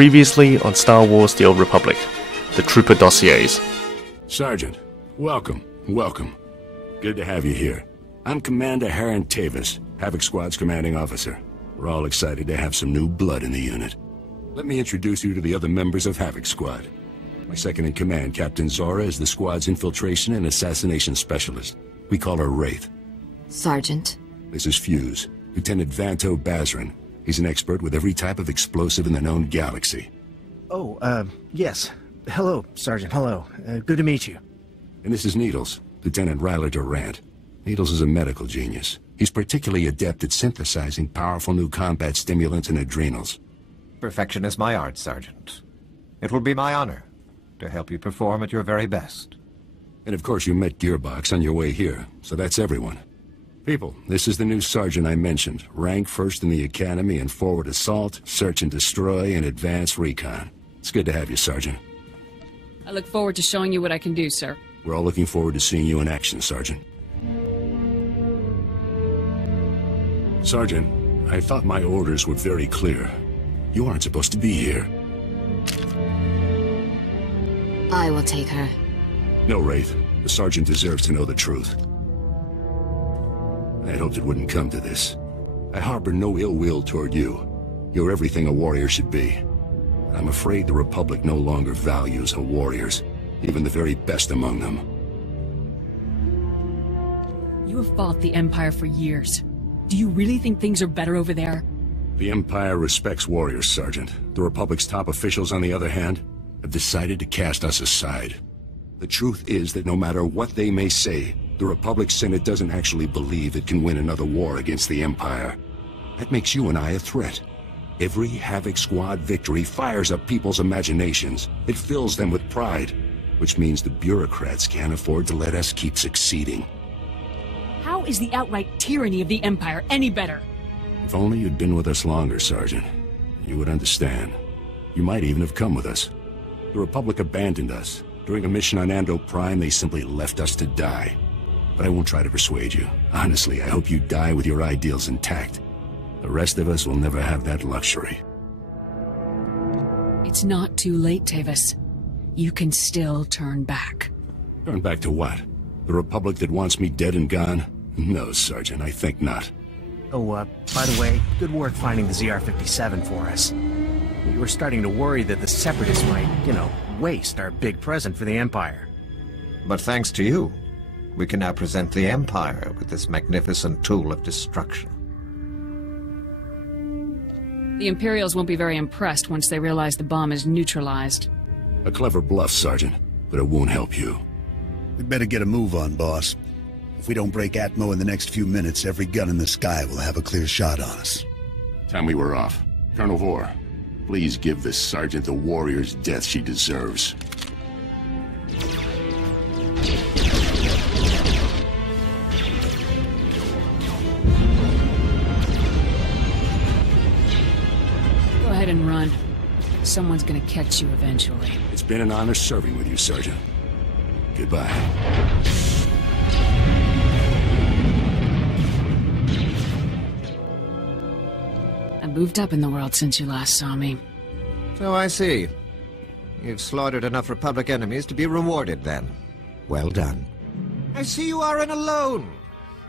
Previously on Star Wars The Old Republic, the Trooper Dossiers. Sergeant, welcome. Good to have you here. I'm Commander Harren Tavis, Havoc Squad's commanding officer. We're all excited to have some new blood in the unit. Let me introduce you to the other members of Havoc Squad. My second-in-command, Captain Zora, is the squad's infiltration and assassination specialist. We call her Wraith. Sergeant. This is Fuse, Lieutenant Vanto Bazrin. He's an expert with every type of explosive in the known galaxy. Oh, yes. Hello, Sergeant, hello. Good to meet you. And this is Needles, Lieutenant Ryler Durant. Needles is a medical genius. He's particularly adept at synthesizing powerful new combat stimulants and adrenals. Perfection is my art, Sergeant. It will be my honor to help you perform at your very best. And of course you met Gearbox on your way here, so that's everyone. People, this is the new sergeant I mentioned. Rank first in the Academy in forward assault, search and destroy, and advanced recon. It's good to have you, Sergeant. I look forward to showing you what I can do, sir. We're all looking forward to seeing you in action, Sergeant. Sergeant, I thought my orders were very clear. You aren't supposed to be here. I will take her. No, Wraith. The Sergeant deserves to know the truth. I hoped it wouldn't come to this. I harbor no ill will toward you. You're everything a warrior should be. I'm afraid the Republic no longer values her warriors, even the very best among them. You have fought the Empire for years. Do you really think things are better over there? The Empire respects warriors, Sergeant. The Republic's top officials, on the other hand, have decided to cast us aside. The truth is that no matter what they may say, the Republic Senate doesn't actually believe it can win another war against the Empire. That makes you and I a threat. Every Havoc Squad victory fires up people's imaginations. It fills them with pride, which means the bureaucrats can't afford to let us keep succeeding. How is the outright tyranny of the Empire any better? If only you'd been with us longer, Sergeant. You would understand. You might even have come with us. The Republic abandoned us. During a mission on Ando Prime, they simply left us to die. But I won't try to persuade you. Honestly, I hope you die with your ideals intact. The rest of us will never have that luxury. It's not too late, Tavis. You can still turn back. Turn back to what? The Republic that wants me dead and gone? No, Sergeant, I think not. Oh, by the way, good work finding the ZR-57 for us. We were starting to worry that the Separatists might, waste our big present for the Empire. But thanks to you, we can now present the Empire with this magnificent tool of destruction. The Imperials won't be very impressed once they realize the bomb is neutralized. A clever bluff, Sergeant, but it won't help you. We'd better get a move on, boss. If we don't break Atmo in the next few minutes, every gun in the sky will have a clear shot on us. Time we were off. Colonel Vore, please give this sergeant the warrior's death she deserves. Go ahead and run. Someone's gonna catch you eventually. It's been an honor serving with you, Sergeant. Goodbye. I moved up in the world since you last saw me. So I see. You've slaughtered enough Republic enemies to be rewarded, then. Well done. I see you aren't alone.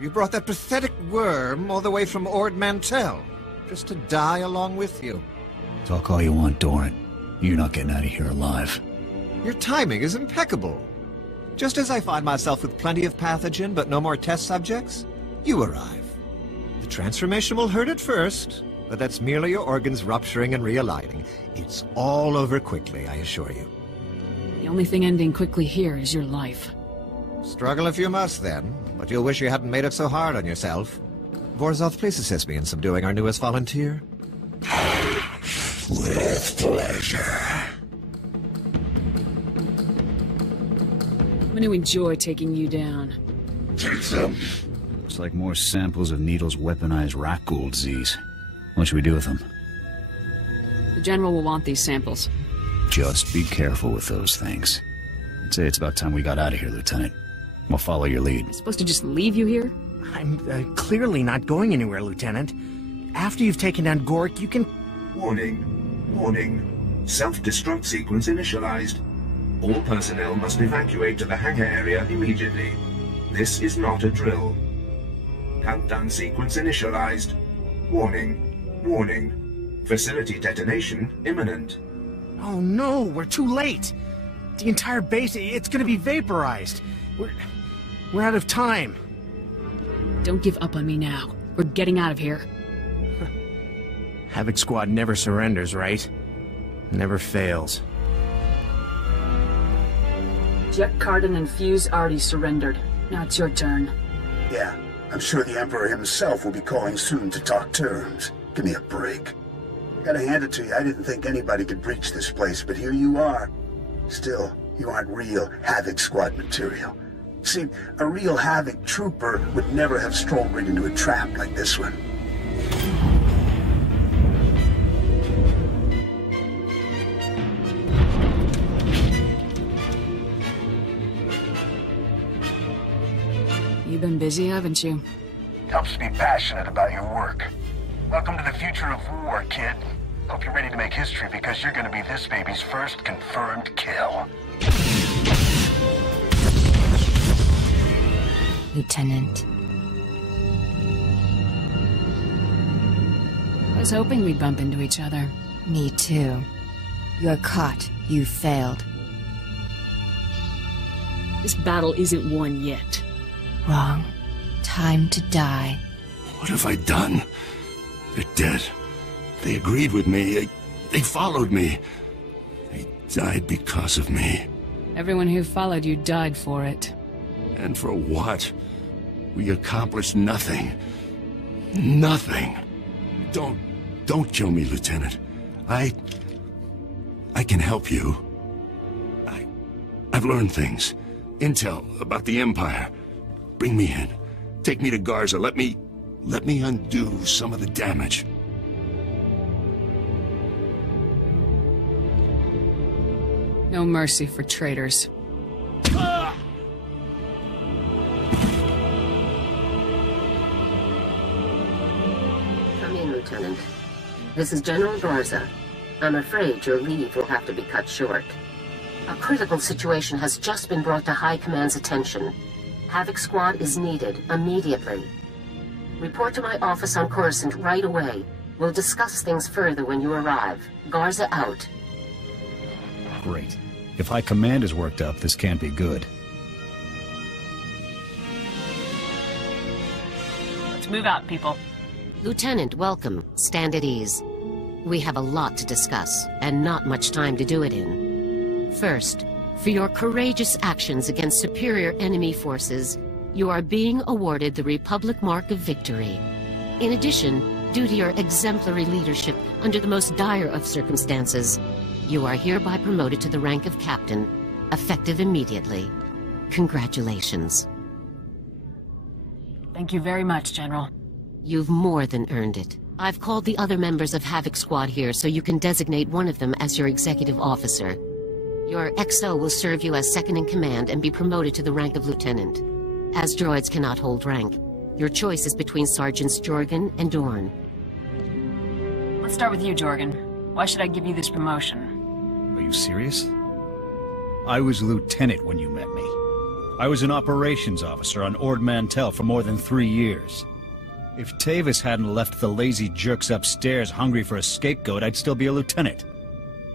You brought that pathetic worm all the way from Ord Mantell, just to die along with you. Talk all you want, Doran. You're not getting out of here alive. Your timing is impeccable. Just as I find myself with plenty of pathogen but no more test subjects, you arrive. The transformation will hurt at first, but that's merely your organs rupturing and realigning. It's all over quickly, I assure you. The only thing ending quickly here is your life. Struggle if you must, then, but you'll wish you hadn't made it so hard on yourself. Vorzoth, please assist me in subduing our newest volunteer. With pleasure. I'm going to enjoy taking you down. Take them. Looks like more samples of Needle's weaponized Rakghoul Z's. What should we do with them? The General will want these samples. Just be careful with those things. I'd say it's about time we got out of here, Lieutenant. We'll follow your lead. I'm supposed to just leave you here? I'm clearly not going anywhere, Lieutenant. After you've taken down Gork, you can... Warning. Warning. Self-destruct sequence initialized. All personnel must evacuate to the hangar area immediately. This is not a drill. Countdown sequence initialized. Warning. Warning. Facility detonation imminent. Oh no, we're too late! The entire base, it's gonna be vaporized! We're out of time! Don't give up on me now. We're getting out of here. Havoc Squad never surrenders, right? Never fails. Jet Cardin and Fuse already surrendered. Now it's your turn. Yeah, I'm sure the Emperor himself will be calling soon to talk terms. Give me a break. Gotta hand it to you, I didn't think anybody could breach this place, but here you are. Still, you aren't real Havoc Squad material. See, a real Havoc trooper would never have strolled right into a trap like this one. You've been busy, haven't you? Helps me passionate about your work. Welcome to the future of war, kid. Hope you're ready to make history because you're gonna be this baby's first confirmed kill. Lieutenant. I was hoping we'd bump into each other. Me too. You're caught. You failed. This battle isn't won yet. Wrong. Time to die. What have I done? They're dead. They agreed with me. They followed me. They died because of me. Everyone who followed you died for it. And for what? We accomplished nothing. Nothing. Don't kill me, Lieutenant. I can help you. I've learned things. Intel about the Empire. Bring me in. Take me to Garza. Let me undo some of the damage. No mercy for traitors. Come in, Lieutenant. This is General Garza. I'm afraid your leave will have to be cut short. A critical situation has just been brought to High Command's attention. Havoc Squad is needed immediately. Report to my office on Coruscant right away. We'll discuss things further when you arrive. Garza out. Great. If High Command is worked up, this can't be good. Let's move out, people. Lieutenant, welcome. Stand at ease. We have a lot to discuss, and not much time to do it in. First, for your courageous actions against superior enemy forces, you are being awarded the Republic Mark of Victory. In addition, due to your exemplary leadership under the most dire of circumstances, you are hereby promoted to the rank of Captain, effective immediately. Congratulations. Thank you very much, General. You've more than earned it. I've called the other members of Havoc Squad here so you can designate one of them as your executive officer. Your XO will serve you as second in command and be promoted to the rank of lieutenant. As droids cannot hold rank, your choice is between Sergeants Jorgen and Dorn. Let's start with you, Jorgen. Why should I give you this promotion? Are you serious? I was lieutenant when you met me. I was an operations officer on Ord Mantell for more than 3 years. If Tavis hadn't left the lazy jerks upstairs hungry for a scapegoat, I'd still be a lieutenant.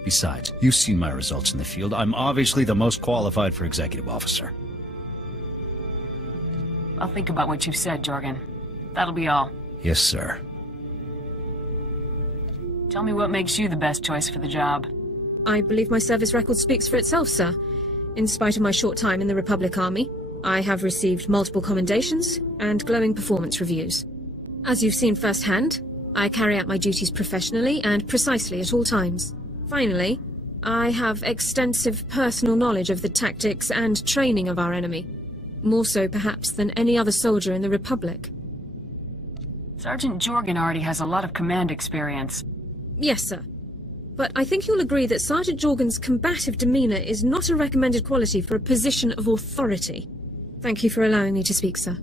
Besides, you've seen my results in the field. I'm obviously the most qualified for executive officer. I'll think about what you've said, Jorgen. That'll be all. Yes, sir. Tell me what makes you the best choice for the job. I believe my service record speaks for itself, sir. In spite of my short time in the Republic Army, I have received multiple commendations and glowing performance reviews. As you've seen firsthand, I carry out my duties professionally and precisely at all times. Finally, I have extensive personal knowledge of the tactics and training of our enemy. More so, perhaps, than any other soldier in the Republic. Sergeant Jorgen already has a lot of command experience. Yes, sir. But I think you'll agree that Sergeant Jorgen's combative demeanor is not a recommended quality for a position of authority. Thank you for allowing me to speak, sir.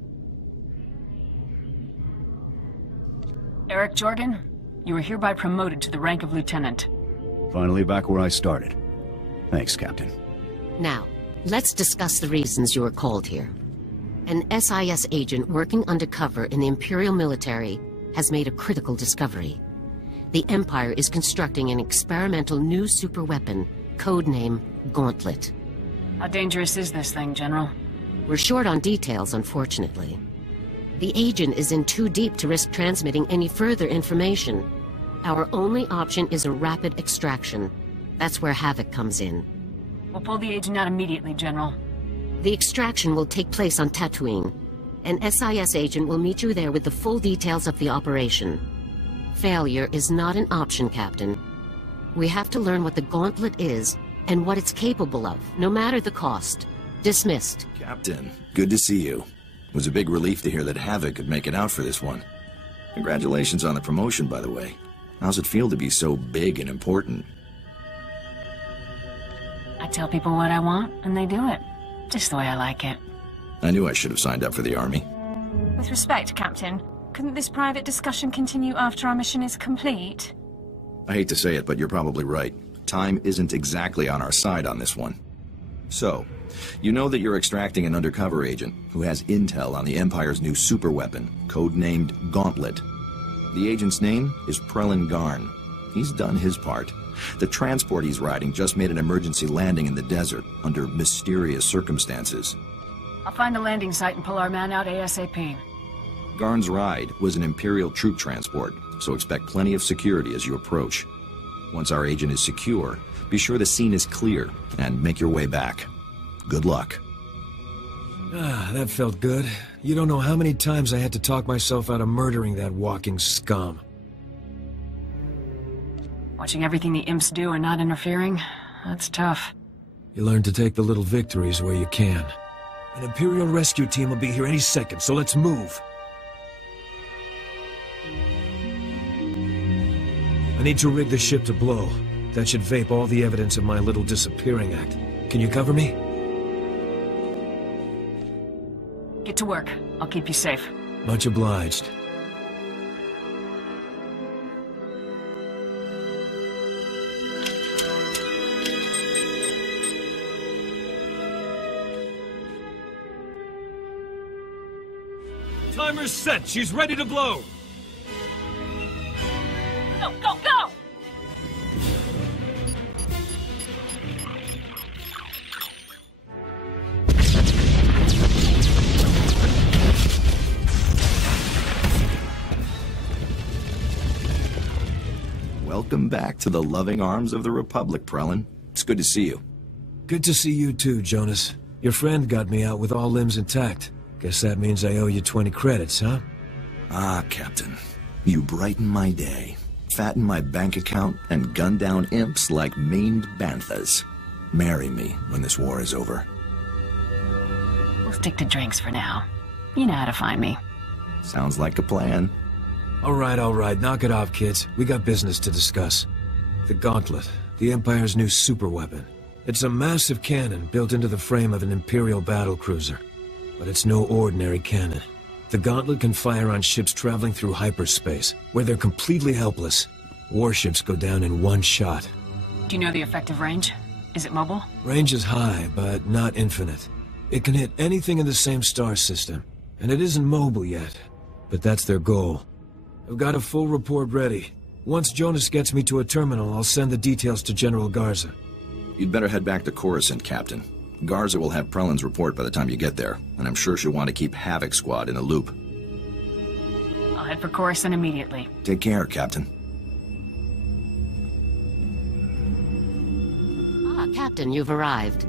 Eric Jorgen, you are hereby promoted to the rank of lieutenant. Finally back where I started. Thanks, Captain. Now, let's discuss the reasons you were called here. An SIS agent working undercover in the Imperial military has made a critical discovery. The Empire is constructing an experimental new superweapon, codename Gauntlet. How dangerous is this thing, General? We're short on details, unfortunately. The agent is in too deep to risk transmitting any further information. Our only option is a rapid extraction. That's where Havoc comes in. We'll pull the agent out immediately, General. The extraction will take place on Tatooine. An SIS agent will meet you there with the full details of the operation. Failure is not an option, Captain. We have to learn what the Gauntlet is and what it's capable of, no matter the cost. Dismissed. Captain, good to see you. It was a big relief to hear that Havoc could make it out for this one. Congratulations on the promotion, by the way. How's it feel to be so big and important? I tell people what I want, and they do it. Just the way I like it. I knew I should have signed up for the Army. With respect, Captain, couldn't this private discussion continue after our mission is complete? I hate to say it, but you're probably right. Time isn't exactly on our side on this one. So, you know that you're extracting an undercover agent who has intel on the Empire's new superweapon, codenamed Gauntlet. The agent's name is Prelin Garn. He's done his part. The transport he's riding just made an emergency landing in the desert under mysterious circumstances. I'll find the landing site and pull our man out ASAP. Garn's ride was an Imperial troop transport, so expect plenty of security as you approach. Once our agent is secure, be sure the scene is clear and make your way back. Good luck. Ah, that felt good. You don't know how many times I had to talk myself out of murdering that walking scum. Watching everything the imps do and not interfering, that's tough. You learn to take the little victories where you can. An Imperial rescue team will be here any second, so let's move. I need to rig the ship to blow. That should vape all the evidence of my little disappearing act. Can you cover me? Get to work. I'll keep you safe. Much obliged. Timer's set. She's ready to blow. Go, go, go! Welcome back to the loving arms of the Republic, Prelin. It's good to see you. Good to see you too, Jonas. Your friend got me out with all limbs intact. Guess that means I owe you 20 credits, huh? Ah, Captain. You brighten my day. Fatten my bank account and gun down imps like maimed banthas. Marry me when this war is over. We'll stick to drinks for now. You know how to find me. Sounds like a plan. All right. Knock it off, kids. We got business to discuss. The Gauntlet, the Empire's new superweapon. It's a massive cannon built into the frame of an Imperial battlecruiser. But it's no ordinary cannon. The Gauntlet can fire on ships traveling through hyperspace, where they're completely helpless. Warships go down in one shot. Do you know the effective range? Is it mobile? Range is high, but not infinite. It can hit anything in the same star system, and it isn't mobile yet. But that's their goal. I've got a full report ready. Once Jonas gets me to a terminal, I'll send the details to General Garza. You'd better head back to Coruscant, Captain. Garza will have Prelin's report by the time you get there, and I'm sure she'll want to keep Havoc Squad in the loop. I'll head for Coruscant immediately. Take care, Captain. Ah, Captain, you've arrived.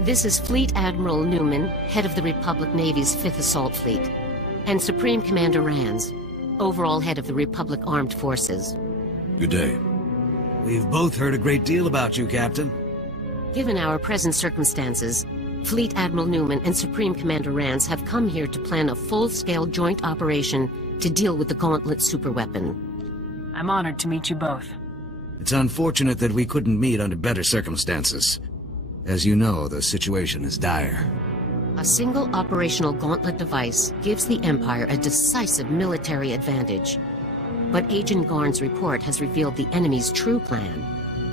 This is Fleet Admiral Newman, head of the Republic Navy's 5th Assault Fleet, and Supreme Commander Rands, overall head of the Republic Armed Forces. Good day. We've both heard a great deal about you, Captain. Given our present circumstances, Fleet Admiral Newman and Supreme Commander Rands have come here to plan a full-scale joint operation to deal with the Gauntlet superweapon. I'm honored to meet you both. It's unfortunate that we couldn't meet under better circumstances. As you know, the situation is dire. A single operational Gauntlet device gives the Empire a decisive military advantage. But Agent Garn's report has revealed the enemy's true plan.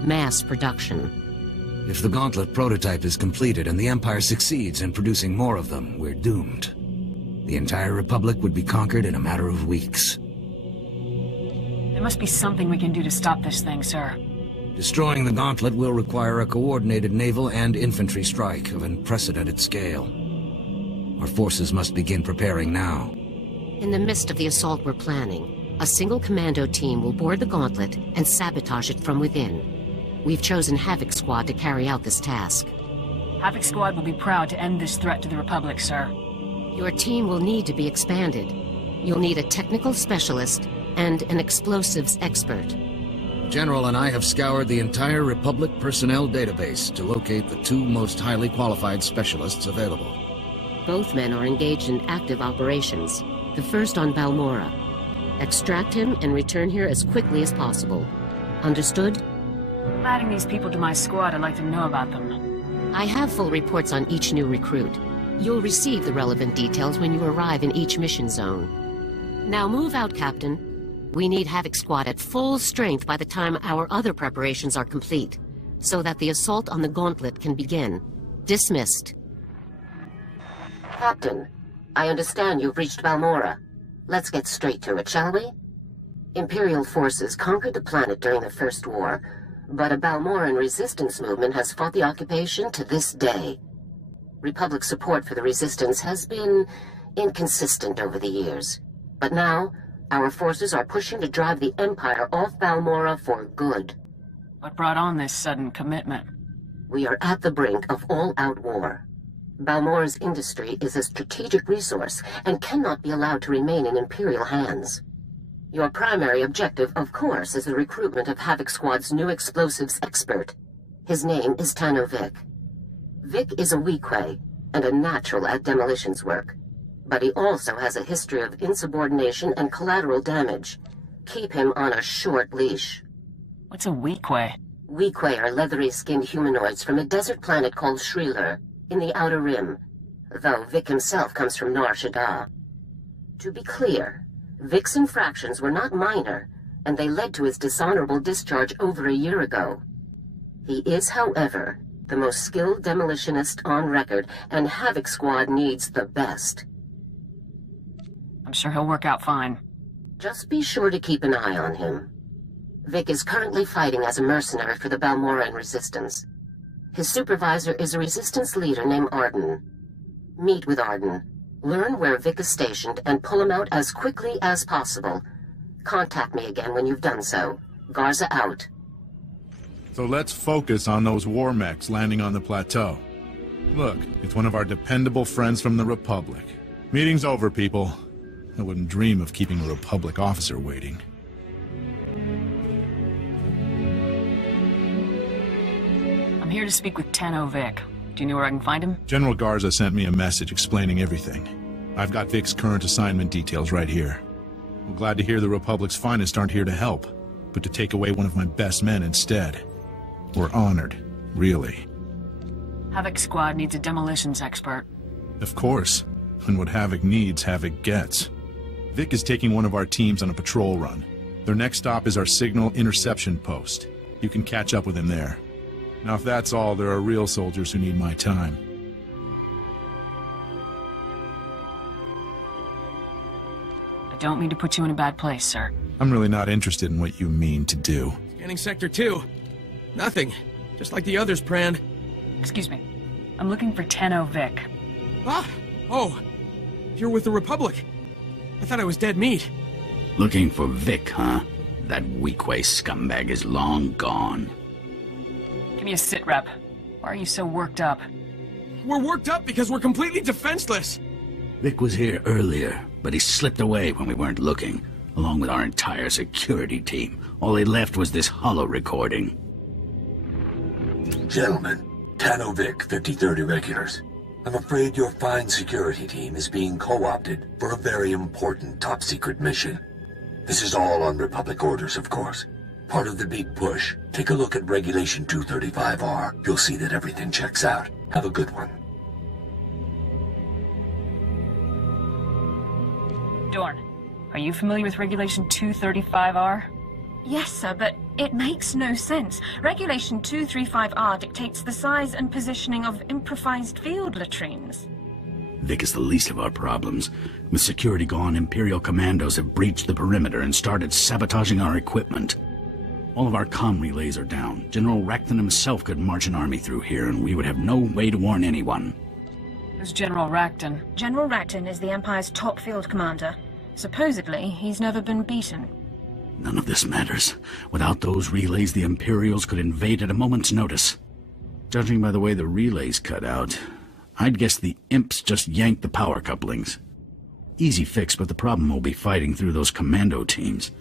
mass production. If the Gauntlet prototype is completed and the Empire succeeds in producing more of them, we're doomed. The entire Republic would be conquered in a matter of weeks. There must be something we can do to stop this thing, sir. Destroying the Gauntlet will require a coordinated naval and infantry strike of unprecedented scale. Our forces must begin preparing now. In the midst of the assault we're planning, a single commando team will board the Gauntlet and sabotage it from within. We've chosen Havoc Squad to carry out this task. Havoc Squad will be proud to end this threat to the Republic, sir. Your team will need to be expanded. You'll need a technical specialist and an explosives expert. General and I have scoured the entire Republic personnel database to locate the two most highly qualified specialists available. Both men are engaged in active operations. The first on Balmorra. Extract him and return here as quickly as possible. Understood? Adding these people to my squad, I'd like to know about them. I have full reports on each new recruit. You'll receive the relevant details when you arrive in each mission zone. Now move out, Captain. We need Havoc Squad at full strength by the time our other preparations are complete, so that the assault on the Gauntlet can begin. Dismissed. Captain, I understand you've reached Balmorra. Let's get straight to it, shall we? Imperial forces conquered the planet during the First War, but a Balmorran resistance movement has fought the occupation to this day. Republic support for the resistance has been inconsistent over the years. But now, our forces are pushing to drive the Empire off Balmorra for good. What brought on this sudden commitment? We are at the brink of all-out war. Balmorra's industry is a strategic resource and cannot be allowed to remain in Imperial hands. Your primary objective, of course, is the recruitment of Havoc Squad's new explosives expert. His name is Tano Vic. Vic is a Weequay and a natural at demolitions work, but he also has a history of insubordination and collateral damage. Keep him on a short leash. What's a Weequay? Weequay are leathery-skinned humanoids from a desert planet called Shrieler, in the Outer Rim, though Vic himself comes from Nar Shaddaa. To be clear, Vic's infractions were not minor, and they led to his dishonorable discharge over a year ago. He is, however, the most skilled demolitionist on record, and Havoc Squad needs the best. I'm sure he'll work out fine. Just be sure to keep an eye on him. Vic is currently fighting as a mercenary for the Balmorran Resistance. His supervisor is a Resistance leader named Arden. Meet with Arden. Learn where Vic is stationed and pull him out as quickly as possible. Contact me again when you've done so. Garza out. So let's focus on those war mechs landing on the plateau. Look, it's one of our dependable friends from the Republic. Meeting's over, people. I wouldn't dream of keeping a Republic officer waiting. I'm here to speak with Tano Vic. Do you know where I can find him? General Garza sent me a message explaining everything. I've got Vic's current assignment details right here. I'm glad to hear the Republic's finest aren't here to help, but to take away one of my best men instead. We're honored, really. Havoc Squad needs a demolitions expert. Of course. And what Havoc needs, Havoc gets. Vic is taking one of our teams on a patrol run. Their next stop is our signal interception post. You can catch up with him there. Now, if that's all, there are real soldiers who need my time. I don't mean to put you in a bad place, sir. I'm really not interested in what you mean to do. Scanning Sector 2. Nothing. Just like the others, Pran. Excuse me. I'm looking for Tano Vic. Ah! Oh! You're with the Republic. I thought I was dead meat. Looking for Vic, huh? That Weequay scumbag is long gone. Give me a sit rep. Why are you so worked up? We're worked up because we're completely defenseless. Vic was here earlier, but he slipped away when we weren't looking, along with our entire security team. All they left was this holo recording. Gentlemen, Tano Vic, 5030 regulars. I'm afraid your fine security team is being co-opted for a very important top-secret mission. This is all on Republic orders, of course. Part of the big push. Take a look at Regulation 235R. You'll see that everything checks out. Have a good one. Dorn, are you familiar with Regulation 235R? Yes, sir, but It makes no sense. Regulation 235R dictates the size and positioning of improvised field latrines. Vic is the least of our problems. With security gone, Imperial commandos have breached the perimeter and started sabotaging our equipment. All of our comm relays are down. General Racton himself could march an army through here, and we would have no way to warn anyone. Who's General Racton? General Racton is the Empire's top field commander. Supposedly, he's never been beaten. None of this matters. Without those relays, the Imperials could invade at a moment's notice. Judging by the way the relays cut out, I'd guess the imps just yanked the power couplings. Easy fix, but the problem will be fighting through those commando teams.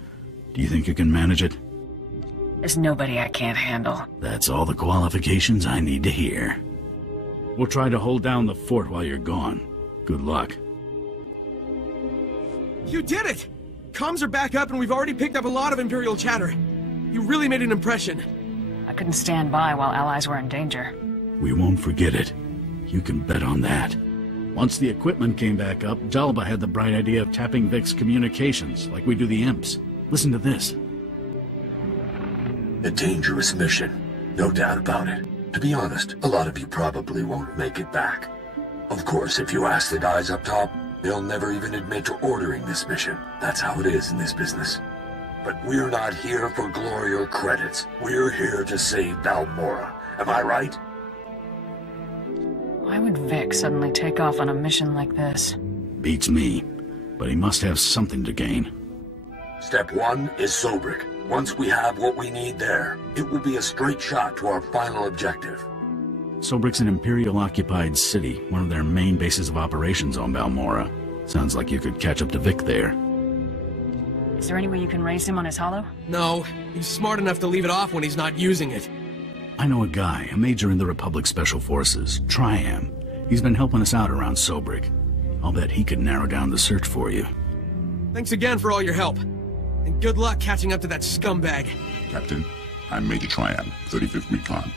Do you think you can manage it? There's nobody I can't handle. That's all the qualifications I need to hear. We'll try to hold down the fort while you're gone. Good luck. You did it! Comms are back up and we've already picked up a lot of Imperial chatter. You really made an impression. I couldn't stand by while allies were in danger. We won't forget it. You can bet on that. Once the equipment came back up, Jalba had the bright idea of tapping Vic's communications, like we do the imps. Listen to this. A dangerous mission, no doubt about it. To be honest, a lot of you probably won't make it back. Of course, if you ask the guys up top, they'll never even admit to ordering this mission. That's how it is in this business. But we're not here for glory or credits. We're here to save Balmorra. Am I right? Why would Vic suddenly take off on a mission like this? Beats me, but he must have something to gain. Step 1 is Sobrik. Once we have what we need there, it will be a straight shot to our final objective. Sobrik's an Imperial-occupied city, one of their main bases of operations on Balmorra. Sounds like you could catch up to Vic there. Is there any way you can raise him on his holo? No, he's smart enough to leave it off when he's not using it. I know a guy, a major in the Republic Special Forces, Triam. He's been helping us out around Sobrik. I'll bet he could narrow down the search for you. Thanks again for all your help. And good luck catching up to that scumbag. Captain, I'm Major Triam, 35th Recon.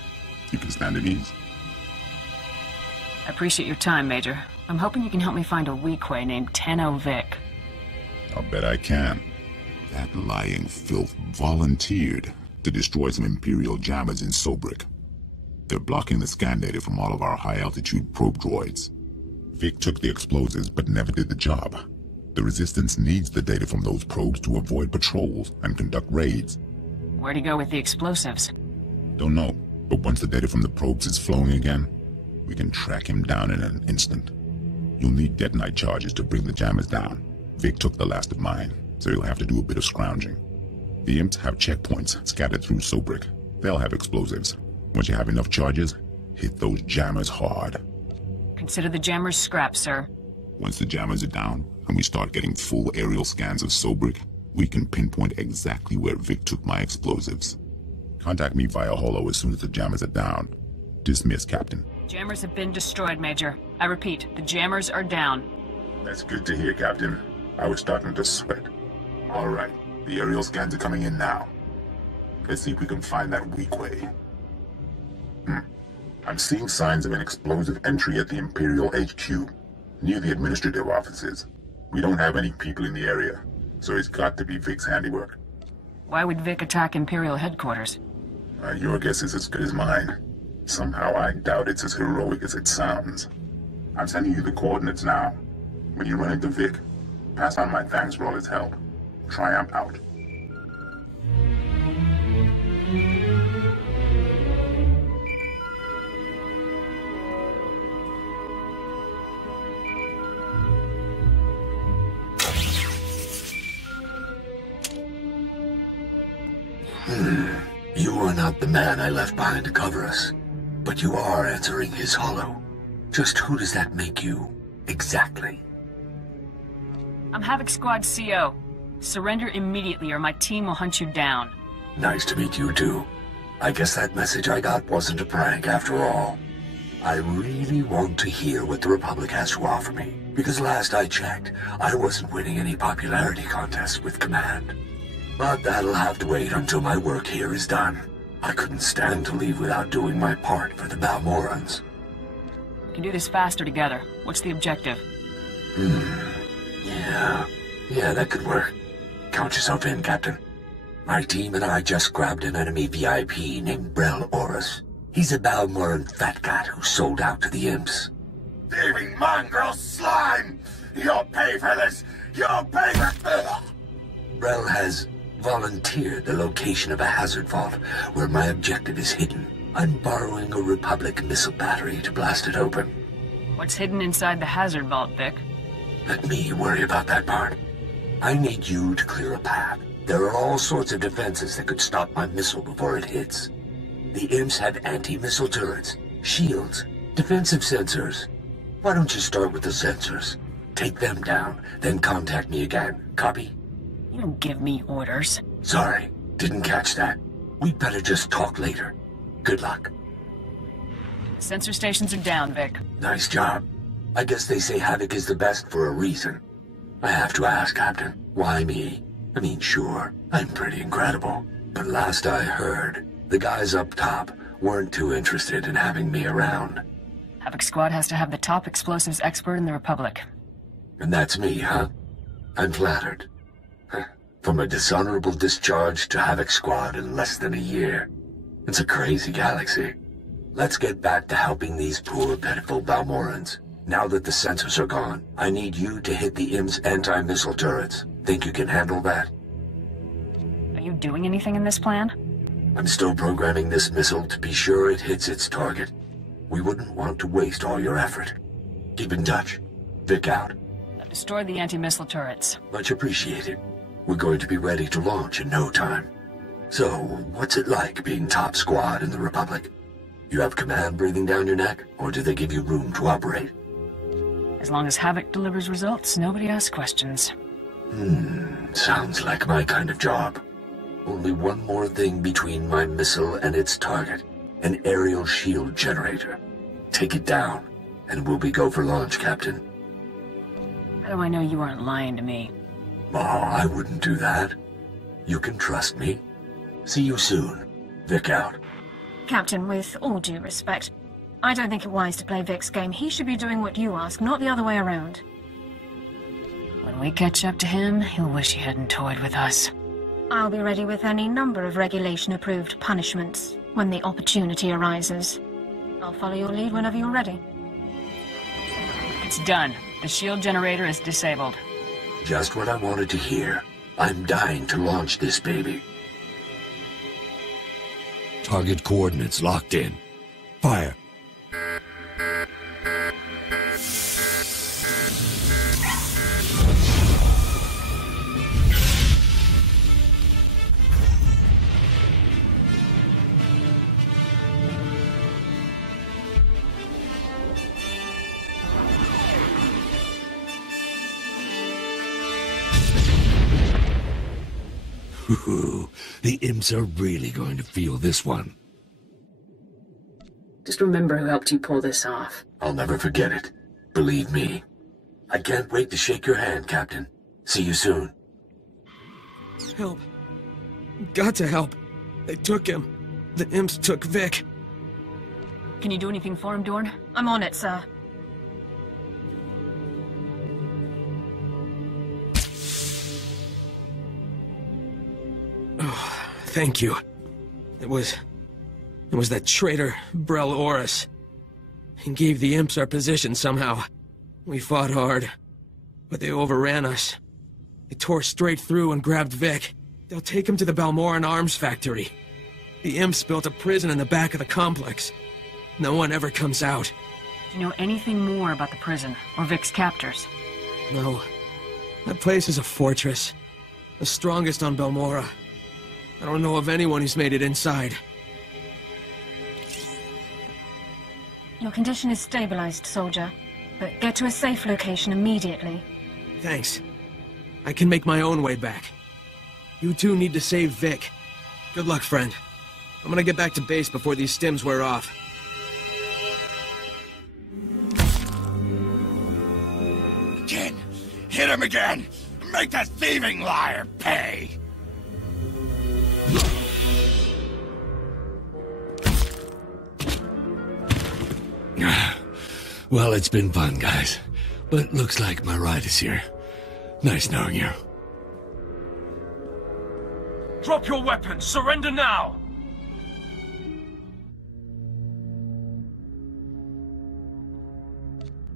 You can stand at ease. I appreciate your time, Major. I'm hoping you can help me find a Weequay named Tenno Vic. I'll bet I can. That lying filth volunteered to destroy some Imperial jammers in Sobrik. They're blocking the scan data from all of our high-altitude probe droids. Vic took the explosives but never did the job. The Resistance needs the data from those probes to avoid patrols and conduct raids. Where'd he go with the explosives? Don't know, but once the data from the probes is flowing again, we can track him down in an instant. You'll need detonite charges to bring the jammers down. Vic took the last of mine, so you'll have to do a bit of scrounging. The imps have checkpoints scattered through Sobrik. They'll have explosives. Once you have enough charges, hit those jammers hard. Consider the jammers scrapped, sir. Once the jammers are down, and we start getting full aerial scans of Sobrik, we can pinpoint exactly where Vic took my explosives. Contact me via holo as soon as the jammers are down. Dismiss, Captain. Jammers have been destroyed, Major. I repeat, the jammers are down. That's good to hear, Captain. I was starting to sweat. All right, the aerial scans are coming in now. Let's see if we can find that Weequay. I'm seeing signs of an explosive entry at the Imperial HQ, near the administrative offices. We don't have any people in the area, so it's got to be Vic's handiwork. Why would Vic attack Imperial headquarters? Your guess is as good as mine. Somehow I doubt it's as heroic as it sounds. I'm sending you the coordinates now. When you run into Vic, pass on my thanks for all his help. Triumph out. You are not the man I left behind to cover us, but you are answering his holo. Just who does that make you, exactly? I'm Havoc Squad CO. Surrender immediately or my team will hunt you down. Nice to meet you too. I guess that message I got wasn't a prank after all. I really want to hear what the Republic has to offer me, because last I checked, I wasn't winning any popularity contests with Command. But that'll have to wait until my work here is done. I couldn't stand to leave without doing my part for the Balmorrans. We can do this faster together. What's the objective? Yeah, that could work. Count yourself in, Captain. My team and I just grabbed an enemy VIP named Brel Oris. He's a Balmoran fat cat who sold out to the imps. Thieving mongrel slime! You'll pay for this! You'll pay for... Brel has volunteered the location of a hazard vault where my objective is hidden. I'm borrowing a Republic missile battery to blast it open. What's hidden inside the hazard vault, Vic? Let me worry about that part. I need you to clear a path. There are all sorts of defenses that could stop my missile before it hits. The imps have anti-missile turrets, shields, defensive sensors. Why don't you start with the sensors? Take them down, then contact me again. Copy? You don't give me orders. Sorry, didn't catch that. We'd better just talk later. Good luck. Sensor stations are down, Vic. Nice job. I guess they say Havoc is the best for a reason. I have to ask, Captain, why me? I mean, sure, I'm pretty incredible. But last I heard, the guys up top weren't too interested in having me around. Havoc Squad has to have the top explosives expert in the Republic. And that's me, huh? I'm flattered. From a dishonorable discharge to Havoc Squad in less than a year. It's a crazy galaxy. Let's get back to helping these poor, pitiful Balmorans. Now that the sensors are gone, I need you to hit the IM's anti-missile turrets. Think you can handle that? Are you doing anything in this plan? I'm still programming this missile to be sure it hits its target. We wouldn't want to waste all your effort. Keep in touch. Vic out. I've destroyed the anti-missile turrets. Much appreciated. We're going to be ready to launch in no time. So, what's it like being top squad in the Republic? You have command breathing down your neck, or do they give you room to operate? As long as Havoc delivers results, nobody asks questions. Sounds like my kind of job. Only one more thing between my missile and its target. An aerial shield generator. Take it down, and we'll be go for launch, Captain. How do I know you aren't lying to me? Oh, I wouldn't do that. You can trust me. See you soon. Vic out. Captain, with all due respect, I don't think it wise to play Vic's game. He should be doing what you ask, not the other way around. When we catch up to him, he'll wish he hadn't toyed with us. I'll be ready with any number of regulation-approved punishments when the opportunity arises. I'll follow your lead whenever you're ready. It's done. The shield generator is disabled. Just what I wanted to hear. I'm dying to launch this baby. Target coordinates locked in. Fire. Ooh, the imps are really going to feel this one. Just remember who helped you pull this off. I'll never forget it. Believe me. I can't wait to shake your hand, Captain. See you soon. Help. Got to help. They took him. The imps took Vic. Can you do anything for him, Dorn? I'm on it, sir. Oh, thank you. It was that traitor, Brel Oris. He gave the imps our position somehow. We fought hard, but they overran us. They tore straight through and grabbed Vic. They'll take him to the Balmoran arms factory. The imps built a prison in the back of the complex. No one ever comes out. Do you know anything more about the prison, or Vic's captors? No. That place is a fortress. The strongest on Balmora. I don't know of anyone who's made it inside. Your condition is stabilized, soldier. But get to a safe location immediately. Thanks. I can make my own way back. You two need to save Vic. Good luck, friend. I'm gonna get back to base before these stims wear off. Again! Hit him again! Make the thieving liar pay! Well, it's been fun, guys. But looks like my ride is here. Nice knowing you. Drop your weapons! Surrender now!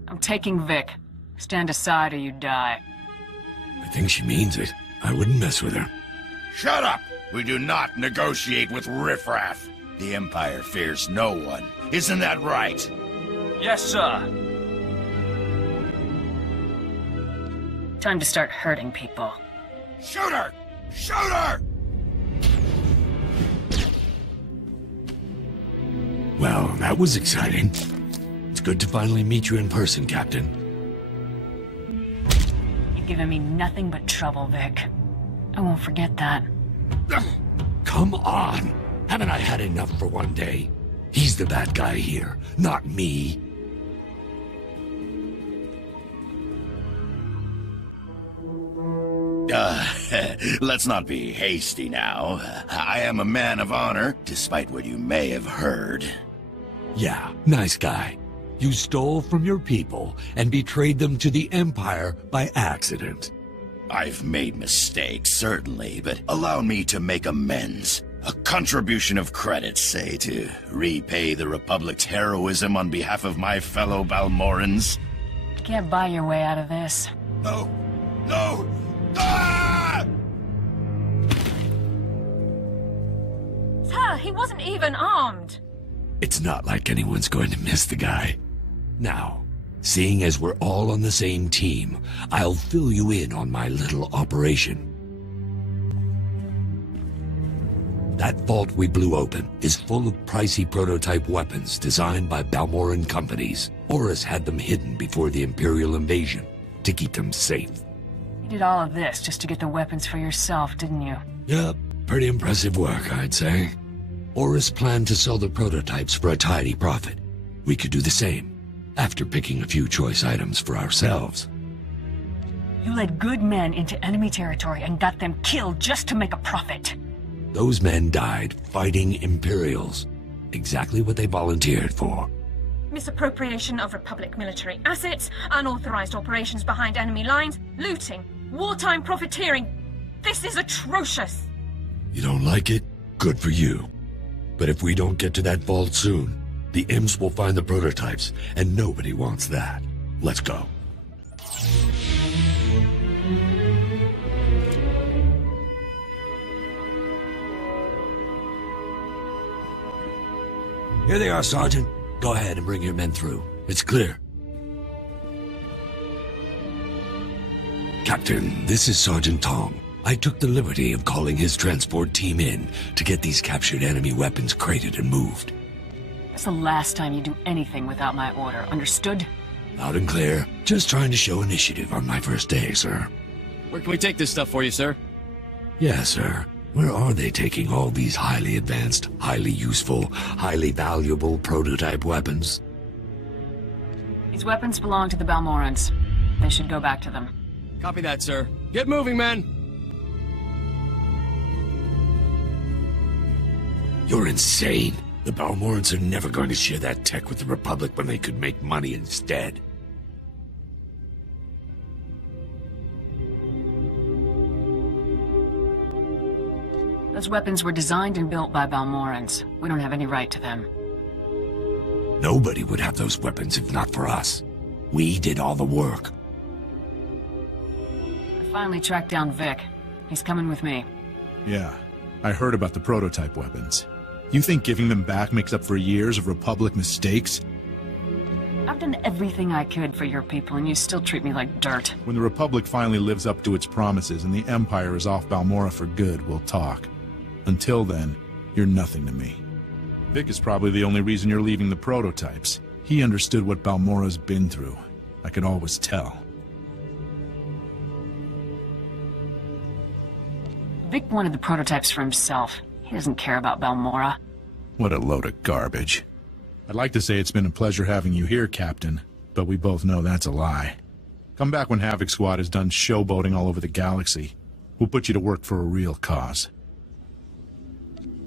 I'm taking Vic. Stand aside or you die. I think she means it. I wouldn't mess with her. Shut up! We do not negotiate with riffraff. The Empire fears no one. Isn't that right? Yes, sir. Time to start hurting people. Shoot her! Shoot her! Well, that was exciting. It's good to finally meet you in person, Captain. You've given me nothing but trouble, Vic. I won't forget that. Come on! Haven't I had enough for one day? He's the bad guy here, not me. Let's not be hasty now. I am a man of honor, despite what you may have heard. Yeah, nice guy. You stole from your people and betrayed them to the Empire by accident. I've made mistakes, certainly, but allow me to make amends. A contribution of credit, say, to repay the Republic's heroism on behalf of my fellow Balmorans. You can't buy your way out of this. No! No! Ah! Sir, he wasn't even armed. It's not like anyone's going to miss the guy. Now, seeing as we're all on the same team, I'll fill you in on my little operation. That vault we blew open is full of pricey prototype weapons designed by Balmoran companies. Horus had them hidden before the Imperial invasion to keep them safe. You did all of this just to get the weapons for yourself, didn't you? Yep, pretty impressive work, I'd say. Horus planned to sell the prototypes for a tidy profit. We could do the same, after picking a few choice items for ourselves. You led good men into enemy territory and got them killed just to make a profit. Those men died fighting Imperials. Exactly what they volunteered for. Misappropriation of Republic military assets, unauthorized operations behind enemy lines, looting, wartime profiteering. This is atrocious! You don't like it? Good for you. But if we don't get to that vault soon, the imps will find the prototypes, and nobody wants that. Let's go. Here they are, Sergeant. Go ahead and bring your men through. It's clear. Captain, this is Sergeant Tong. I took the liberty of calling his transport team in to get these captured enemy weapons crated and moved. That's the last time you do anything without my order, understood? Loud and clear. Just trying to show initiative on my first day, sir. Where can we take this stuff for you, sir? Yes, sir. Where are they taking all these highly advanced, highly useful, highly valuable prototype weapons? These weapons belong to the Balmorans. They should go back to them. Copy that, sir. Get moving, men! You're insane. The Balmorans are never going to share that tech with the Republic when they could make money instead. Those weapons were designed and built by Balmorans. We don't have any right to them. Nobody would have those weapons if not for us. We did all the work. I finally tracked down Vic. He's coming with me. Yeah, I heard about the prototype weapons. You think giving them back makes up for years of Republic mistakes? I've done everything I could for your people, and you still treat me like dirt. When the Republic finally lives up to its promises and the Empire is off Balmora for good, we'll talk. Until then, you're nothing to me. Vic is probably the only reason you're leaving the prototypes. He understood what Balmora's been through. I could always tell. Vic wanted the prototypes for himself. He doesn't care about Balmora. What a load of garbage. I'd like to say it's been a pleasure having you here, Captain, but we both know that's a lie. Come back when Havoc Squad is done showboating all over the galaxy. We'll put you to work for a real cause.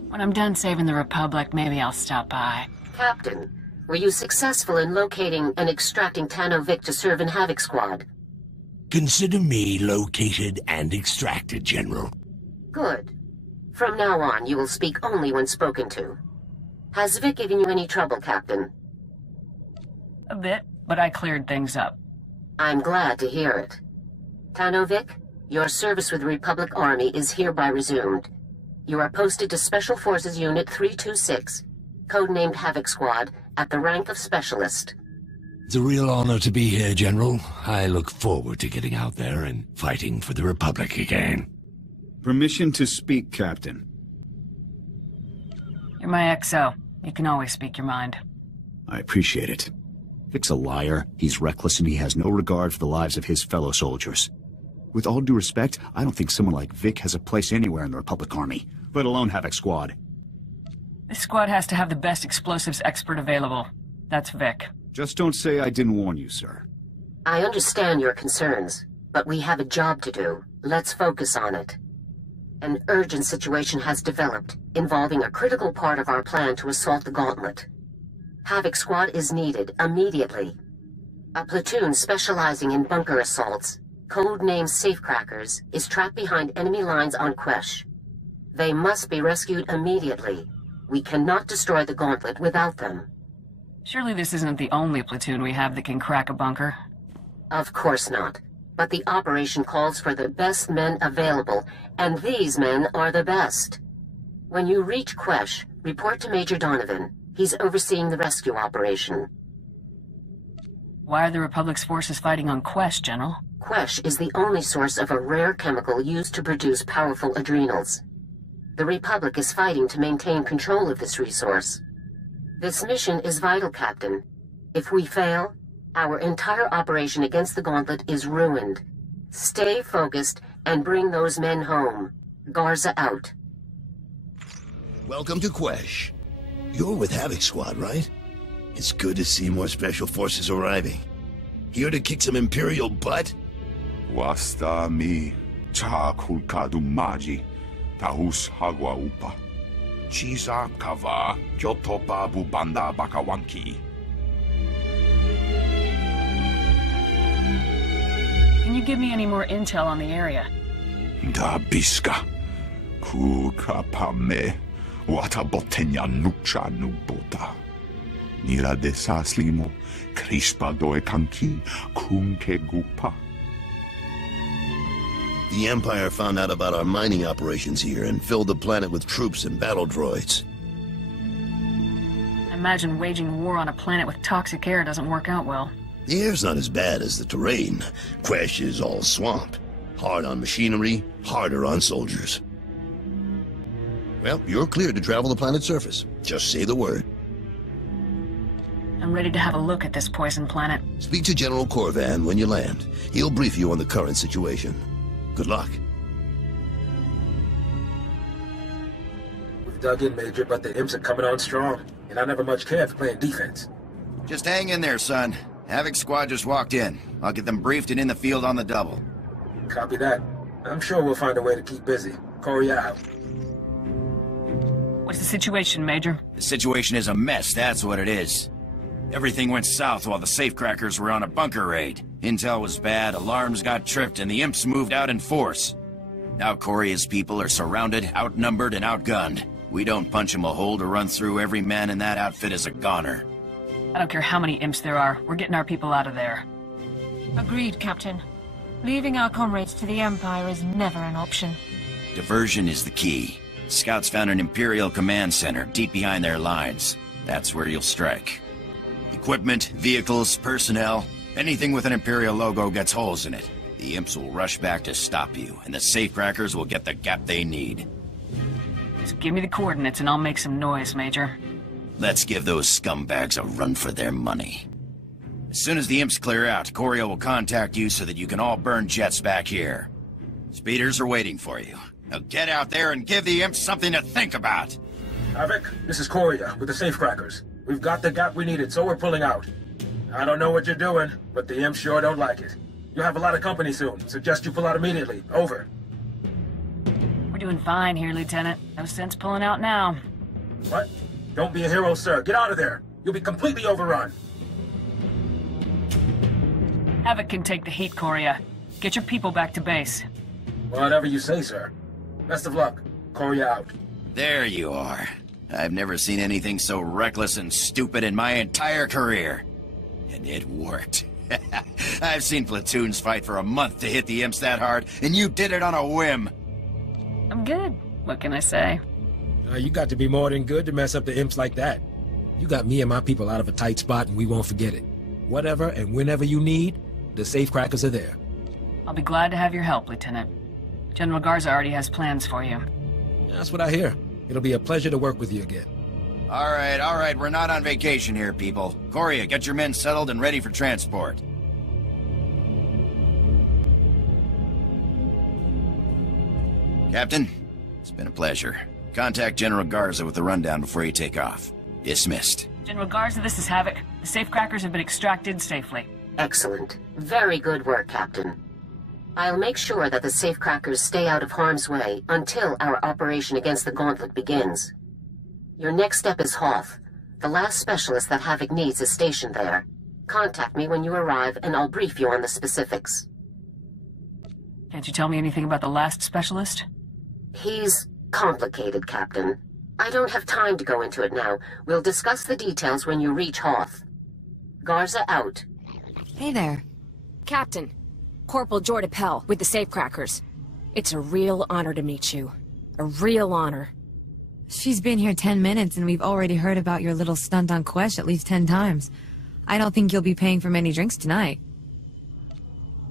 When I'm done saving the Republic, maybe I'll stop by. Captain, were you successful in locating and extracting Tano Vic to serve in Havoc Squad? Consider me located and extracted, General. Good. From now on, you will speak only when spoken to. Has Vic given you any trouble, Captain? A bit, but I cleared things up. I'm glad to hear it. Tanovic, your service with the Republic Army is hereby resumed. You are posted to Special Forces Unit 326, codenamed Havoc Squad, at the rank of Specialist. It's a real honor to be here, General. I look forward to getting out there and fighting for the Republic again. Permission to speak, Captain. You're my XO. You can always speak your mind. I appreciate it. Vic's a liar, he's reckless, and he has no regard for the lives of his fellow soldiers. With all due respect, I don't think someone like Vic has a place anywhere in the Republic Army, let alone Havoc Squad. This squad has to have the best explosives expert available. That's Vic. Just don't say I didn't warn you, sir. I understand your concerns, but we have a job to do. Let's focus on it. An urgent situation has developed, involving a critical part of our plan to assault the Gauntlet. Havoc Squad is needed, immediately. A platoon specializing in bunker assaults, codenamed Safecrackers, is trapped behind enemy lines on Quesh. They must be rescued immediately. We cannot destroy the Gauntlet without them. Surely this isn't the only platoon we have that can crack a bunker. Of course not. But the operation calls for the best men available, and these men are the best. When you reach Quesh, report to Major Donovan. He's overseeing the rescue operation. Why are the Republic's forces fighting on Quesh, General? Quesh is the only source of a rare chemical used to produce powerful adrenals. The Republic is fighting to maintain control of this resource. This mission is vital, Captain. If we fail, our entire operation against the Gauntlet is ruined. Stay focused and bring those men home. Garza out. Welcome to Quesh. You're with Havoc Squad, right? It's good to see more special forces arriving. Here to kick some Imperial butt? Wasta mi cha kulkadu maji tahus hagwa upa. Chiza kava kyotopa bubanda bakawanki. Can you give me any more intel on the area? Da biska kukapame watabotenya nucha nubota. Nira de saslimo crispa doe kanki kunke gupa. The Empire found out about our mining operations here and filled the planet with troops and battle droids. I imagine waging war on a planet with toxic air doesn't work out well. The air's not as bad as the terrain. Quesh is all swamp. Hard on machinery, harder on soldiers. Well, you're cleared to travel the planet's surface. Just say the word. I'm ready to have a look at this poison planet. Speak to General Corvan when you land. He'll brief you on the current situation. Good luck. We've dug in, Major, but the imps are coming on strong, and I never much cared for playing defense. Just hang in there, son. Havoc Squad just walked in. I'll get them briefed and in the field on the double. Copy that. I'm sure we'll find a way to keep busy. Corey out. What's the situation, Major? The situation is a mess, that's what it is. Everything went south while the Safecrackers were on a bunker raid. Intel was bad, alarms got tripped, and the imps moved out in force. Now Corey's people are surrounded, outnumbered, and outgunned. We don't punch them a hole to run through. Every man in that outfit is a goner. I don't care how many imps there are. We're getting our people out of there. Agreed, Captain. Leaving our comrades to the Empire is never an option. Diversion is the key. Scouts found an Imperial command center deep behind their lines. That's where you'll strike. Equipment, vehicles, personnel, anything with an Imperial logo gets holes in it. The imps will rush back to stop you, and the Safecrackers will get the gap they need. Just give me the coordinates and I'll make some noise, Major. Let's give those scumbags a run for their money. As soon as the imps clear out, Coria will contact you so that you can all burn jets back here. Speeders are waiting for you. Now get out there and give the imps something to think about. Havoc, this is Coria with the Safecrackers. We've got the gap we needed, so we're pulling out. I don't know what you're doing, but the imps sure don't like it. You'll have a lot of company soon. Suggest you pull out immediately. Over. We're doing fine here, Lieutenant. No sense pulling out now. What? Don't be a hero, sir. Get out of there. You'll be completely overrun. Havoc can take the heat, Coria. Get your people back to base. Whatever you say, sir. Best of luck. Corey out. There you are. I've never seen anything so reckless and stupid in my entire career. And it worked. I've seen platoons fight for a month to hit the imps that hard, and you did it on a whim. I'm good. What can I say? You got to be more than good to mess up the imps like that. You got me and my people out of a tight spot, and we won't forget it. Whatever and whenever you need, the safecrackers are there. I'll be glad to have your help, Lieutenant. General Garza already has plans for you. That's what I hear. It'll be a pleasure to work with you again. All right, we're not on vacation here, people. Coria, get your men settled and ready for transport. Captain, it's been a pleasure. Contact General Garza with the rundown before you take off. Dismissed. General Garza, this is Havoc. The safecrackers have been extracted safely. Excellent. Very good work, Captain. I'll make sure that the safecrackers stay out of harm's way until our operation against the Gauntlet begins. Your next step is Hoth. The last specialist that Havoc needs is stationed there. Contact me when you arrive, and I'll brief you on the specifics. Can't you tell me anything about the last specialist? He's complicated, Captain. I don't have time to go into it now. We'll discuss the details when you reach Hoth. Garza out. Hey there. Captain, Corporal Jorda Pell with the Safecrackers. It's a real honor to meet you. A real honor. She's been here 10 minutes and we've already heard about your little stunt on Quesh at least 10 times. I don't think you'll be paying for many drinks tonight.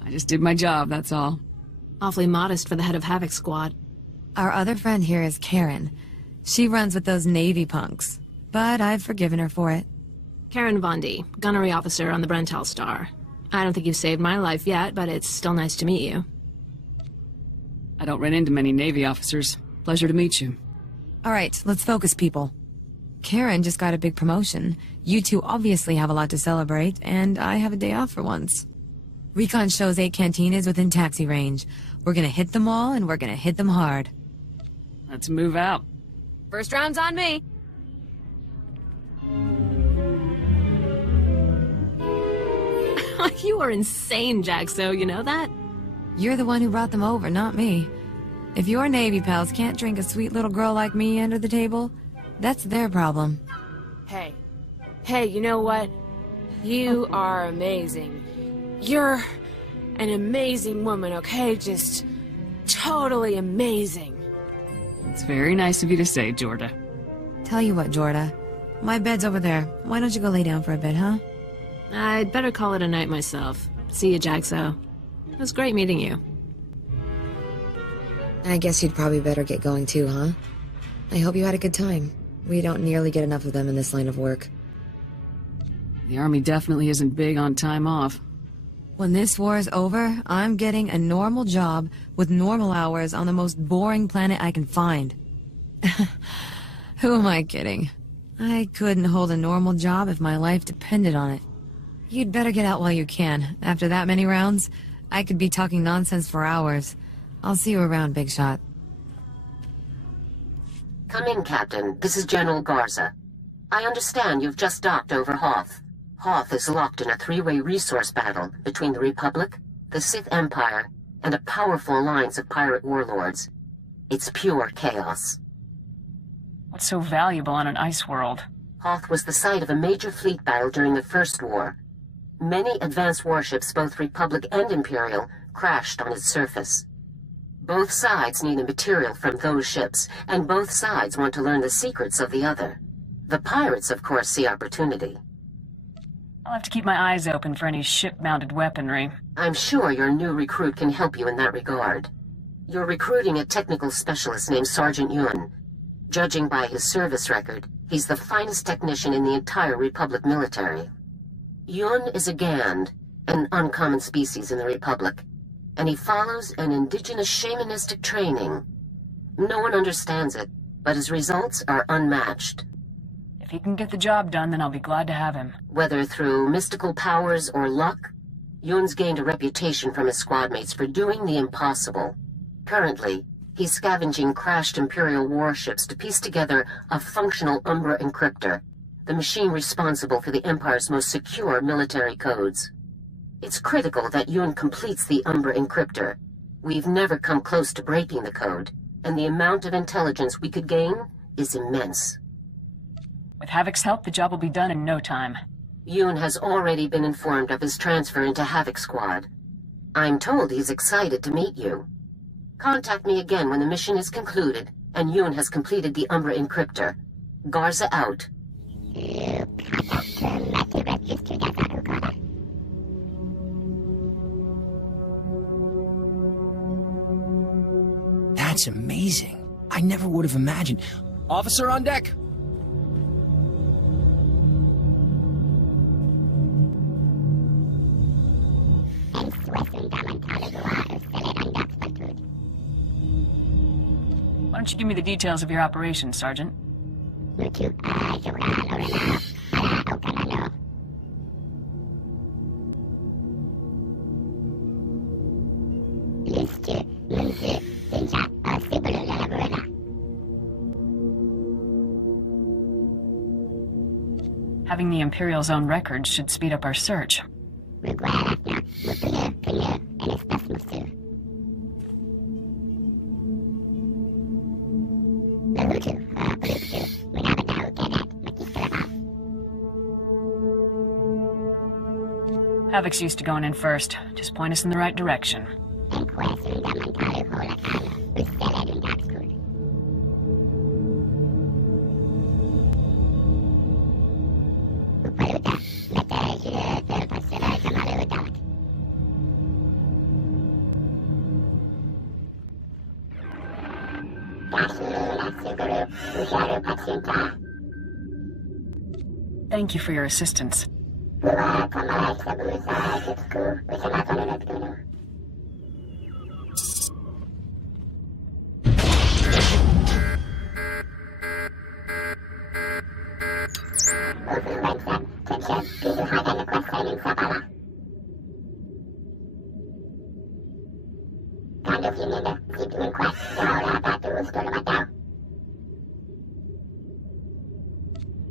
I just did my job, that's all. Awfully modest for the head of Havoc Squad. Our other friend here is Karen. She runs with those Navy punks, but I've forgiven her for it. Karen Bondi, gunnery officer on the Brental Star. I don't think you've saved my life yet, but it's still nice to meet you. I don't run into many Navy officers. Pleasure to meet you. All right, let's focus, people. Karen just got a big promotion. You two obviously have a lot to celebrate, and I have a day off for once. Recon shows 8 cantinas within taxi range. We're gonna hit them all, and we're gonna hit them hard. Let's move out. First round's on me. You are insane, Jaxo, you know that? You're the one who brought them over, not me. If your Navy pals can't drink a sweet little girl like me under the table, that's their problem. Hey, you know what? You are amazing. You're an amazing woman, okay? Just totally amazing. It's very nice of you to say, Jorda. Tell you what, Jorda. My bed's over there. Why don't you go lay down for a bit, huh? I'd better call it a night myself. See you, Jaxo. It was great meeting you. I guess you'd probably better get going too, huh? I hope you had a good time. We don't nearly get enough of them in this line of work. The Army definitely isn't big on time off. When this war is over, I'm getting a normal job with normal hours on the most boring planet I can find. Who am I kidding? I couldn't hold a normal job if my life depended on it. You'd better get out while you can. After that many rounds, I could be talking nonsense for hours. I'll see you around, Big Shot. Come in, Captain. This is General Garza. I understand you've just docked over Hoth. Hoth is locked in a 3-way resource battle between the Republic, the Sith Empire, and a powerful alliance of pirate warlords. It's pure chaos. What's so valuable on an ice world? Hoth was the site of a major fleet battle during the First War. Many advanced warships, both Republic and Imperial, crashed on its surface. Both sides need the material from those ships, and both sides want to learn the secrets of the other. The pirates, of course, see opportunity. I'll have to keep my eyes open for any ship-mounted weaponry. I'm sure your new recruit can help you in that regard. You're recruiting a technical specialist named Sergeant Yun. Judging by his service record, he's the finest technician in the entire Republic military. Yun is a Gand, an uncommon species in the Republic, and he follows an indigenous shamanistic training. No one understands it, but his results are unmatched. If he can get the job done, then I'll be glad to have him. Whether through mystical powers or luck, Yun's gained a reputation from his squadmates for doing the impossible. Currently, he's scavenging crashed Imperial warships to piece together a functional Umbra encryptor, the machine responsible for the Empire's most secure military codes. It's critical that Yun completes the Umbra encryptor. We've never come close to breaking the code, and the amount of intelligence we could gain is immense. With Havoc's help, the job will be done in no time. Yoon has already been informed of his transfer into Havoc Squad. I'm told he's excited to meet you. Contact me again when the mission is concluded and Yoon has completed the Umbra encryptor. Garza out. That's amazing. I never would have imagined. Officer on deck! Why don't you give me the details of your operation, Sergeant? Having the Imperial's own records should speed up our search. Havoc's used to going in first. Just point us in the right direction. Thank you for your assistance.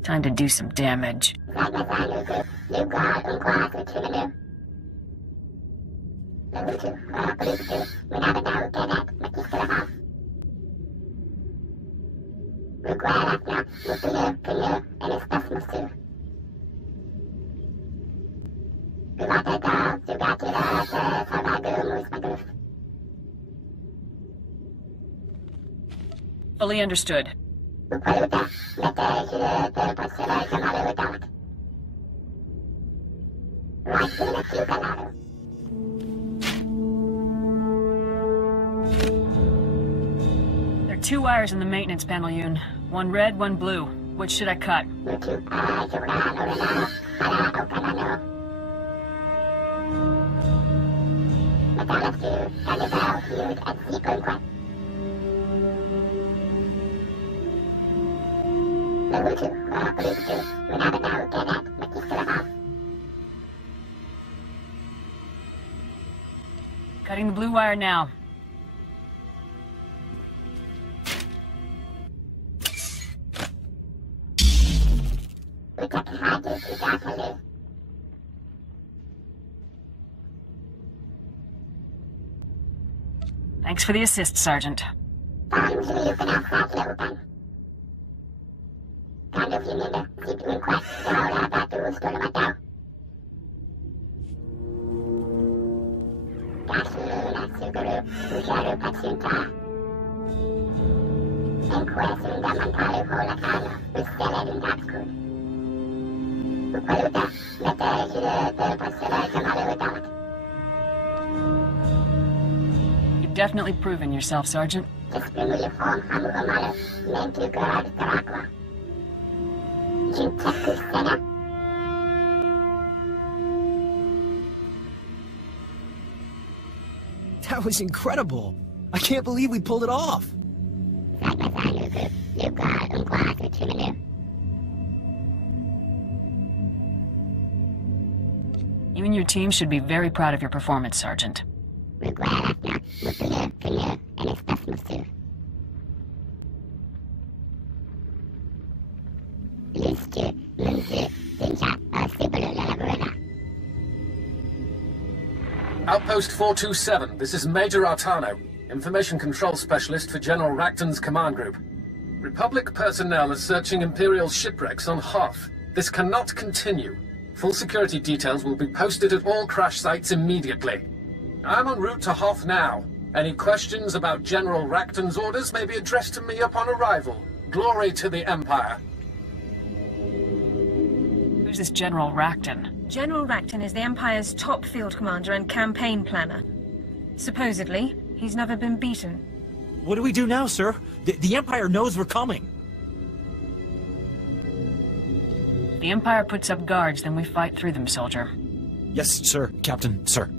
Time to do some damage. Fully understood. There are 2 wires in the maintenance panel, Yoon. One red, one blue. Which should I cut? Cutting the blue wire now. Thanks for the assist, Sergeant. You've definitely proven yourself, Sergeant. That was incredible. I can't believe we pulled it off. You and your team should be very proud of your performance, Sergeant. Outpost 427, this is Major Artano. Information Control Specialist for General Racton's command group. Republic personnel are searching Imperial shipwrecks on Hoth. This cannot continue. Full security details will be posted at all crash sites immediately. I'm en route to Hoth now. Any questions about General Racton's orders may be addressed to me upon arrival. Glory to the Empire. Who's this General Racton? General Racton is the Empire's top field commander and campaign planner. Supposedly, he's never been beaten. What do we do now, sir? The Empire knows we're coming. If the Empire puts up guards, then we fight through them, soldier. Yes, sir, Captain, sir.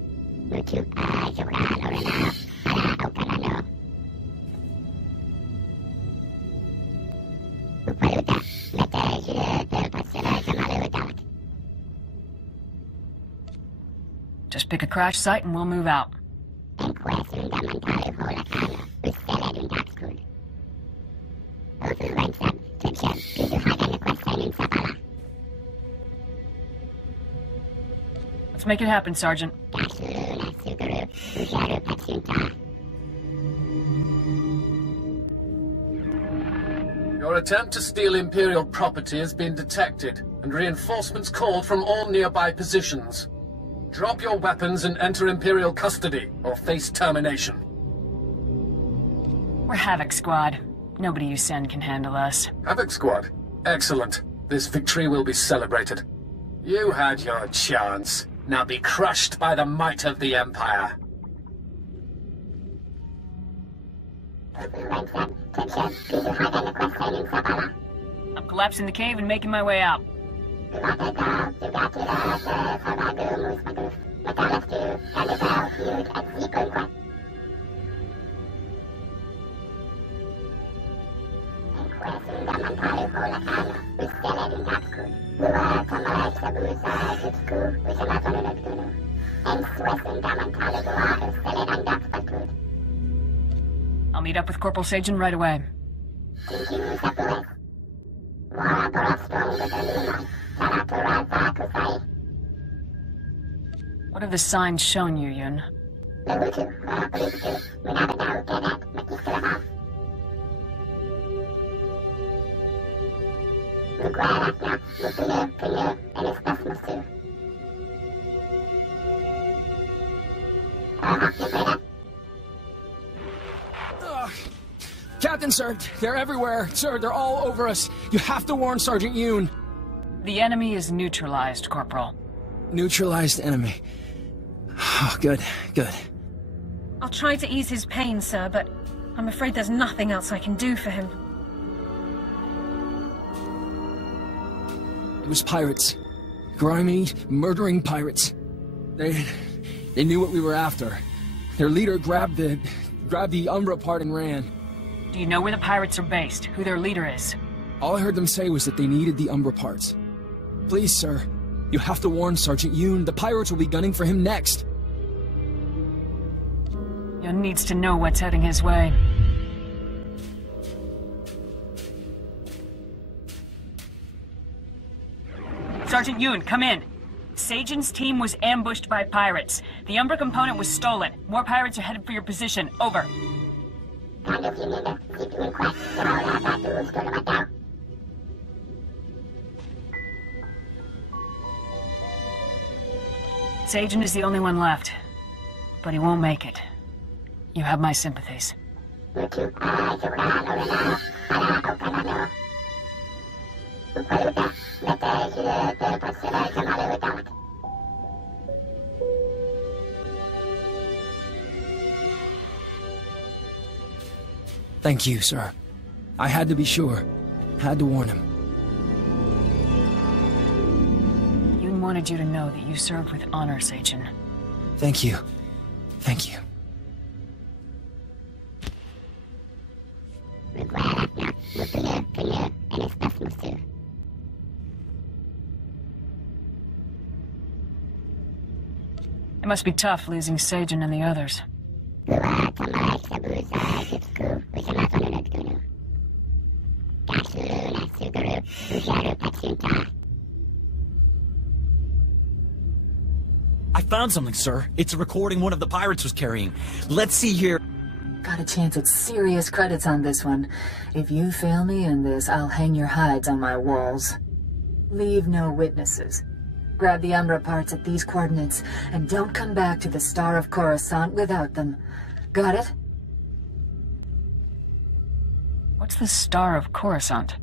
Just pick a crash site and we'll move out. Let's make it happen, Sergeant. Your attempt to steal Imperial property has been detected, and reinforcements called from all nearby positions. Drop your weapons and enter Imperial custody, or face termination. We're Havoc Squad. Nobody you send can handle us. Havoc Squad? Excellent. This victory will be celebrated. You had your chance. Now be crushed by the might of the Empire. I'm collapsing the cave and making my way out. I'll meet up with Corporal Sagen right away. What have the signs shown you, Yun? Captain, sir, they're everywhere. Sir, they're all over us. You have to warn Sergeant Yoon. The enemy is neutralized, Corporal. Neutralized enemy. Oh, good, good. I'll try to ease his pain, sir, but I'm afraid there's nothing else I can do for him. It was pirates. Grimy, murdering pirates. They knew what we were after. Their leader grabbed the Umbra part and ran. Do you know where the pirates are based? Who their leader is? All I heard them say was that they needed the Umbra parts. Please, sir, you have to warn Sergeant Yoon. The pirates will be gunning for him next. Yoon needs to know what's heading his way. Sergeant Yoon, come in. Sajan's team was ambushed by pirates. The Umbra component was stolen. More pirates are headed for your position. Over. Sajan is the only one left, but he won't make it. You have my sympathies. Thank you, sir. I had to be sure. Had to warn him. Yoon wanted you to know that you served with honor, Sajan. Thank you. Thank you. It must be tough losing Sajan and the others. I found something, sir. It's a recording one of the pirates was carrying. Let's see here. Got a chance at serious credits on this one. If you fail me in this, I'll hang your hides on my walls. Leave no witnesses. Grab the Umbra parts at these coordinates, and don't come back to the Star of Coruscant without them. Got it? What's the Star of Coruscant?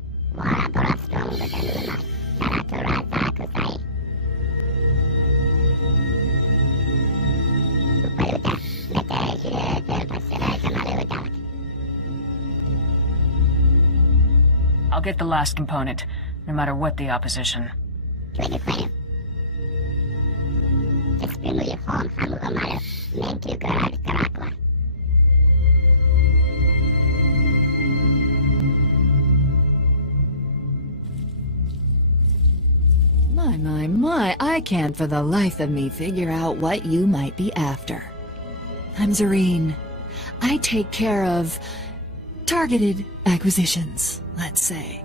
I'll get the last component, no matter what the opposition. My, I can't for the life of me figure out what you might be after. I'm Zareen. I take care of targeted acquisitions, let's say.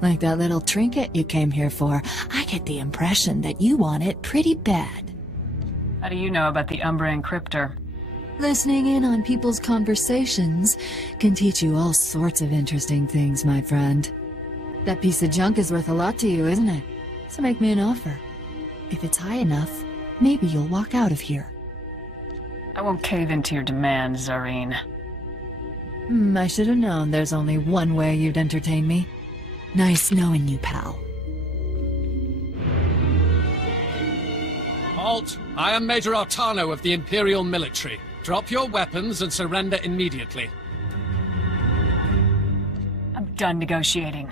Like that little trinket you came here for, I get the impression that you want it pretty bad. How do you know about the Umbra Encryptor? Listening in on people's conversations can teach you all sorts of interesting things, my friend. That piece of junk is worth a lot to you, isn't it? So make me an offer. If it's high enough, maybe you'll walk out of here. I won't cave into your demands, Zareen. I should have known there's only one way you'd entertain me. Nice knowing you, pal. Halt! I am Major Artano of the Imperial Military. Drop your weapons and surrender immediately. I'm done negotiating.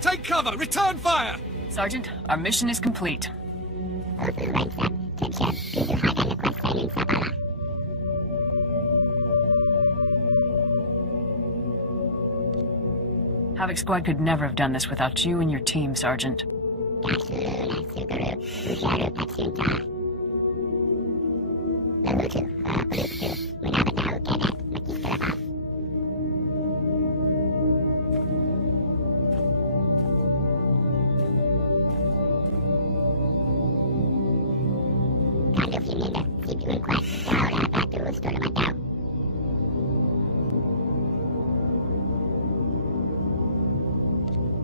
Take cover! Return fire! Sergeant, our mission is complete. Havoc Squad could never have done this without you and your team, Sergeant.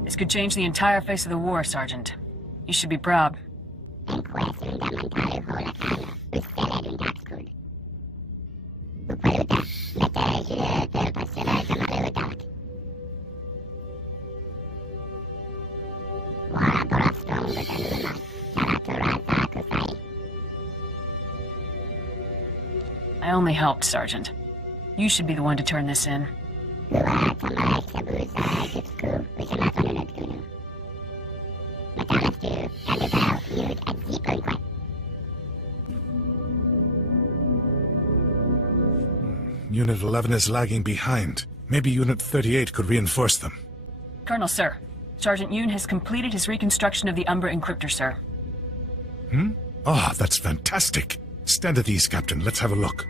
This could change the entire face of the war, Sergeant. You should be proud. I only helped, Sergeant. You should be the one to turn this in. Unit 11 is lagging behind. Maybe Unit 38 could reinforce them. Colonel, sir. Sergeant Yoon has completed his reconstruction of the Umbra Encryptor, sir. Ah, that's fantastic. Stand at ease, Captain. Let's have a look.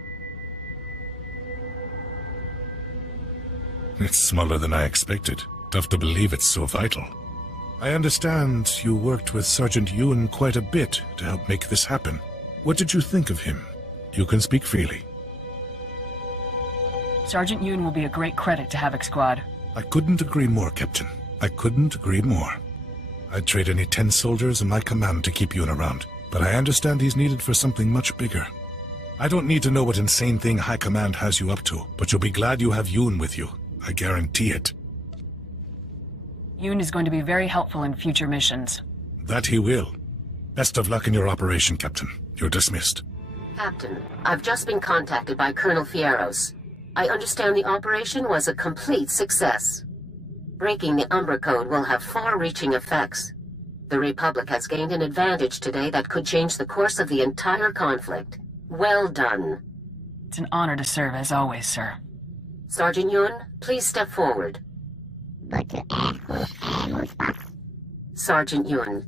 It's smaller than I expected. Tough to believe it's so vital. I understand you worked with Sergeant Yoon quite a bit to help make this happen. What did you think of him? You can speak freely. Sergeant Yoon will be a great credit to Havoc Squad. I couldn't agree more, Captain. I couldn't agree more. I'd trade any 10 soldiers in my command to keep Yoon around, but I understand he's needed for something much bigger. I don't need to know what insane thing High Command has you up to, but you'll be glad you have Yoon with you. I guarantee it. Yoon is going to be very helpful in future missions. That he will. Best of luck in your operation, Captain. You're dismissed. Captain, I've just been contacted by Colonel Fierros. I understand the operation was a complete success. Breaking the Umbra Code will have far-reaching effects. The Republic has gained an advantage today that could change the course of the entire conflict. Well done. It's an honor to serve, as always, sir. Sergeant Yoon, please step forward. Sergeant Yoon,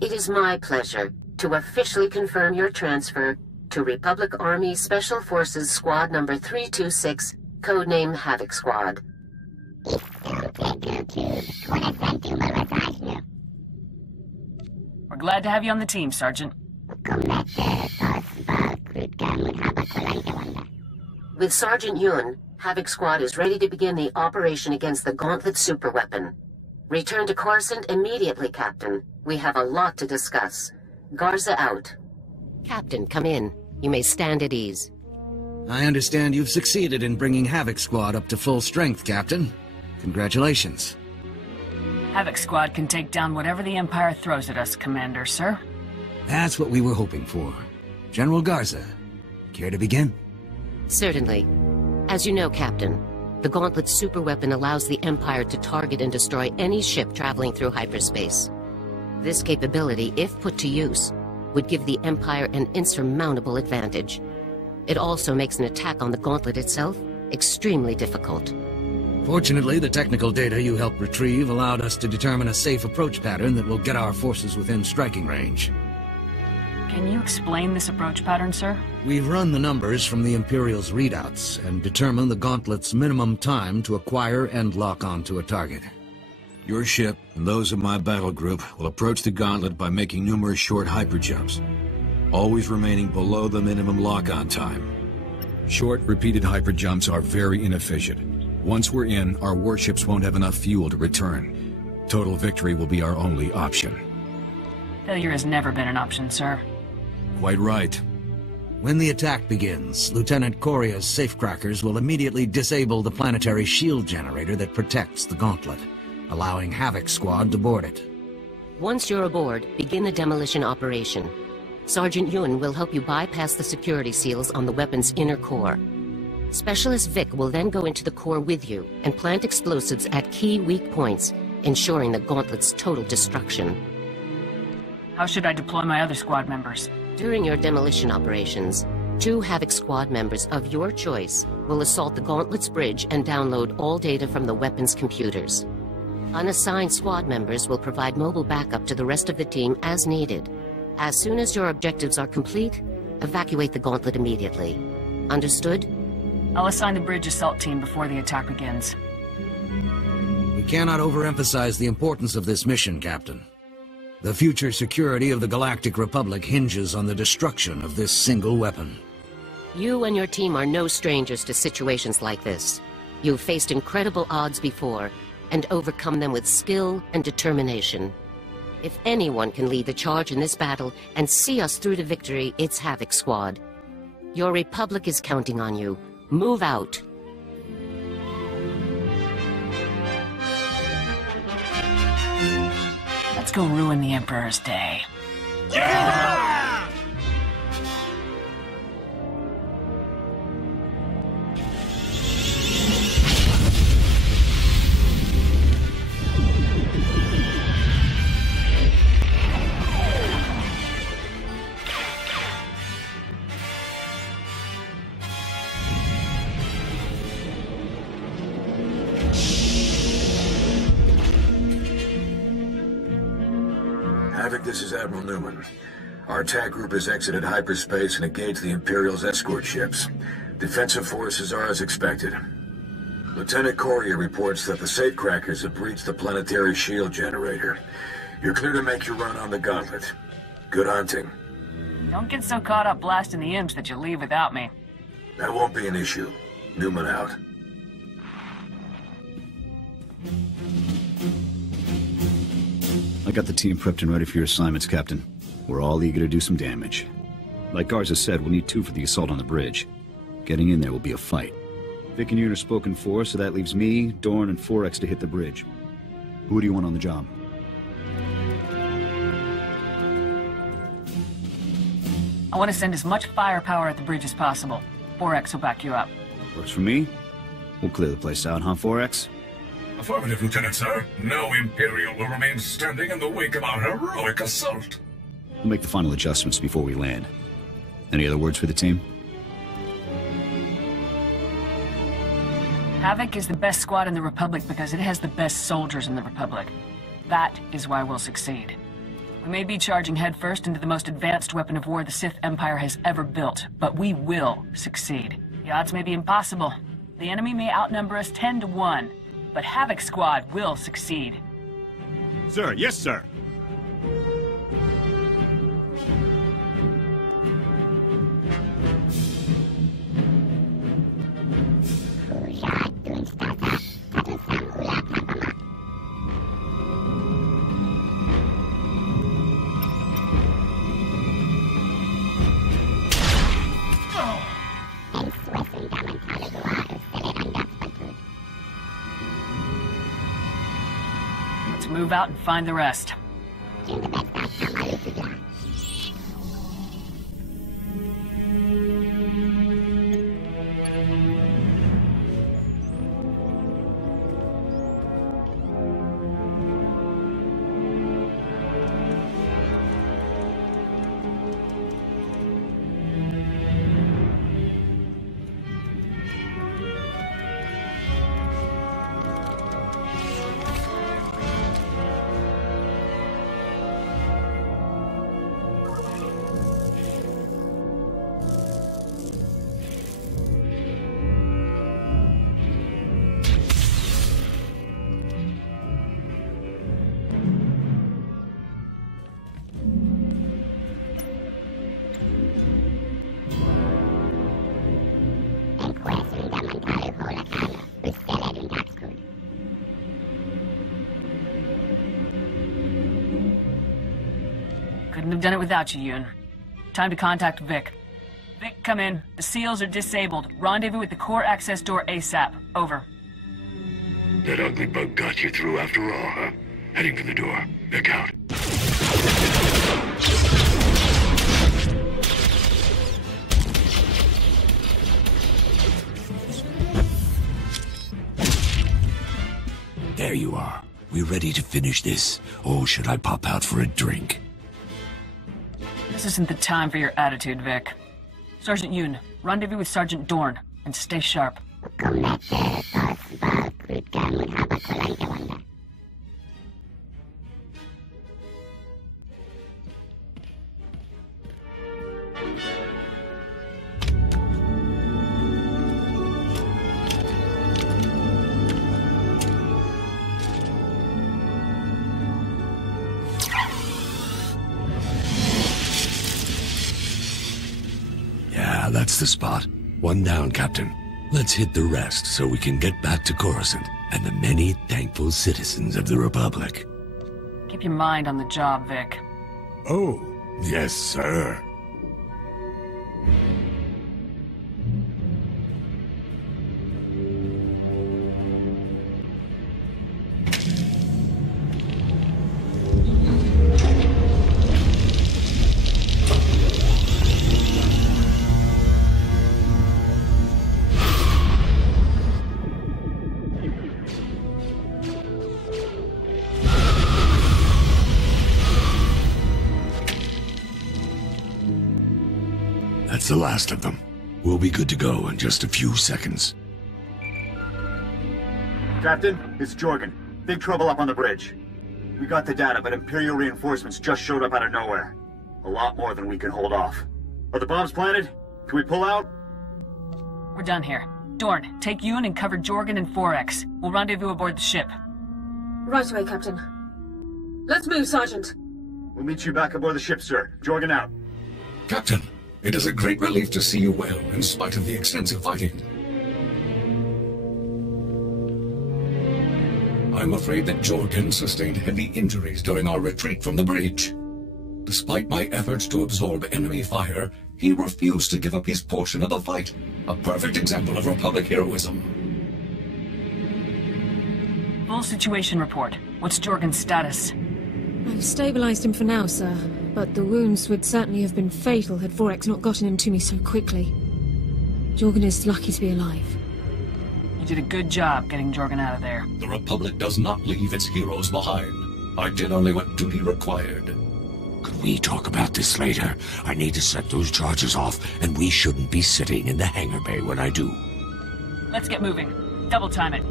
it is my pleasure to officially confirm your transfer to Republic Army Special Forces Squad number 326, codename Havoc Squad. We're glad to have you on the team, Sergeant. With Sergeant Yun, Havoc Squad is ready to begin the operation against the Gauntlet superweapon. Return to Coruscant immediately, Captain. We have a lot to discuss. Garza out. Captain, come in. You may stand at ease. I understand you've succeeded in bringing Havoc Squad up to full strength, Captain. Congratulations. Havoc Squad can take down whatever the Empire throws at us, Commander, sir. That's what we were hoping for. General Garza, care to begin? Certainly. As you know, Captain, the Gauntlet superweapon allows the Empire to target and destroy any ship traveling through hyperspace. This capability, if put to use, would give the Empire an insurmountable advantage. It also makes an attack on the Gauntlet itself extremely difficult. Fortunately, the technical data you helped retrieve allowed us to determine a safe approach pattern that will get our forces within striking range. Can you explain this approach pattern, sir? We've run the numbers from the Imperial's readouts and determined the Gauntlet's minimum time to acquire and lock onto a target. Your ship and those of my battle group will approach the Gauntlet by making numerous short hyperjumps, always remaining below the minimum lock-on time. Short, repeated hyperjumps are very inefficient. Once we're in, our warships won't have enough fuel to return. Total victory will be our only option. Failure has never been an option, sir. Quite right. When the attack begins, Lieutenant Coria's safecrackers will immediately disable the planetary shield generator that protects the Gauntlet, allowing Havoc Squad to board it. Once you're aboard, begin the demolition operation. Sergeant Yun will help you bypass the security seals on the weapon's inner core. Specialist Vic will then go into the core with you and plant explosives at key weak points, ensuring the Gauntlet's total destruction. How should I deploy my other squad members? During your demolition operations, 2 Havoc Squad members of your choice will assault the Gauntlet's bridge and download all data from the weapon's computers. Unassigned squad members will provide mobile backup to the rest of the team as needed. As soon as your objectives are complete, evacuate the Gauntlet immediately. Understood? I'll assign the bridge assault team before the attack begins. We cannot overemphasize the importance of this mission, Captain. The future security of the Galactic Republic hinges on the destruction of this single weapon. You and your team are no strangers to situations like this. You've faced incredible odds before, and overcome them with skill and determination. If anyone can lead the charge in this battle and see us through to victory, it's Havoc Squad. Your Republic is counting on you. Move out. Let's go ruin the Emperor's day. Yeah! Havoc, this is Admiral Newman. Our attack group has exited hyperspace and engaged the Imperial's escort ships. Defensive forces are as expected. Lieutenant Coria reports that the safecrackers have breached the planetary shield generator. You're clear to make your run on the Gauntlet. Good hunting. Don't get so caught up blasting the imps that you leave without me. That won't be an issue. Newman out. I got the team prepped and ready for your assignments, Captain. We're all eager to do some damage. Like Garza said, we'll need 2 for the assault on the bridge. Getting in there will be a fight. Vic and Yun are spoken for, so that leaves me, Dorn, and 4X to hit the bridge. Who do you want on the job? I want to send as much firepower at the bridge as possible. 4X will back you up. Works for me. We'll clear the place out, huh, 4X? Affirmative, Lieutenant, sir. No Imperial will remain standing in the wake of our heroic assault. We'll make the final adjustments before we land. Any other words for the team? Havoc is the best squad in the Republic because it has the best soldiers in the Republic. That is why we'll succeed. We may be charging headfirst into the most advanced weapon of war the Sith Empire has ever built, but we will succeed. The odds may be impossible. The enemy may outnumber us 10 to 1, but Havoc Squad will succeed. Sir, yes, sir. move out and find the rest. Couldn't have done it without you, Yoon. Time to contact Vic. Vic, come in. The seals are disabled. Rendezvous with the core access door ASAP. Over. That ugly bug got you through after all, huh? Heading for the door. Vic out. There you are. We ready to finish this, or should I pop out for a drink? This isn't the time for your attitude, Vic. Sergeant Yoon, rendezvous with Sergeant Dorn, and stay sharp. Yeah, that's the spot. One down, Captain. Let's hit the rest so we can get back to Coruscant and the many thankful citizens of the Republic. Keep your mind on the job, Vic. Oh, yes, sir. That's the last of them. We'll be good to go in just a few seconds. Captain, it's Jorgen. Big trouble up on the bridge. We got the data, but Imperial reinforcements just showed up out of nowhere. A lot more than we can hold off. Are the bombs planted? Can we pull out? We're done here. Dorn, take Yoon and cover Jorgen and 4X. We'll rendezvous aboard the ship. Right away, Captain. Let's move, Sergeant. We'll meet you back aboard the ship, sir. Jorgen out. Captain, it is a great relief to see you well, in spite of the extensive fighting. I'm afraid that Jorgen sustained heavy injuries during our retreat from the bridge. Despite my efforts to absorb enemy fire, he refused to give up his portion of the fight. A perfect example of Republic heroism. Full situation report. What's Jorgen's status? I've stabilized him for now, sir. But the wounds would certainly have been fatal had 4X not gotten him to me so quickly. Jorgen is lucky to be alive. You did a good job getting Jorgen out of there. The Republic does not leave its heroes behind. I did only what duty required. Could we talk about this later? I need to set those charges off, and we shouldn't be sitting in the hangar bay when I do. Let's get moving. Double time it.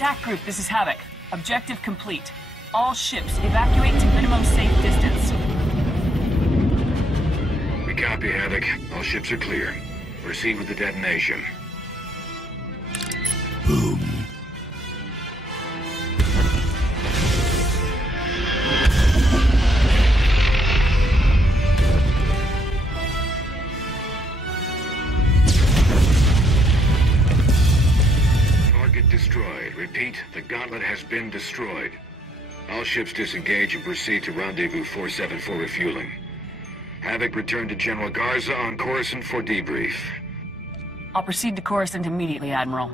Attack group, this is Havoc. Objective complete. All ships evacuate to minimum safe distance. We copy, Havoc. All ships are clear. Proceed with the detonation. Boom. Gauntlet has been destroyed. All ships disengage and proceed to Rendezvous 47 for refueling. Havoc, return to General Garza on Coruscant for debrief. I'll proceed to Coruscant immediately, Admiral.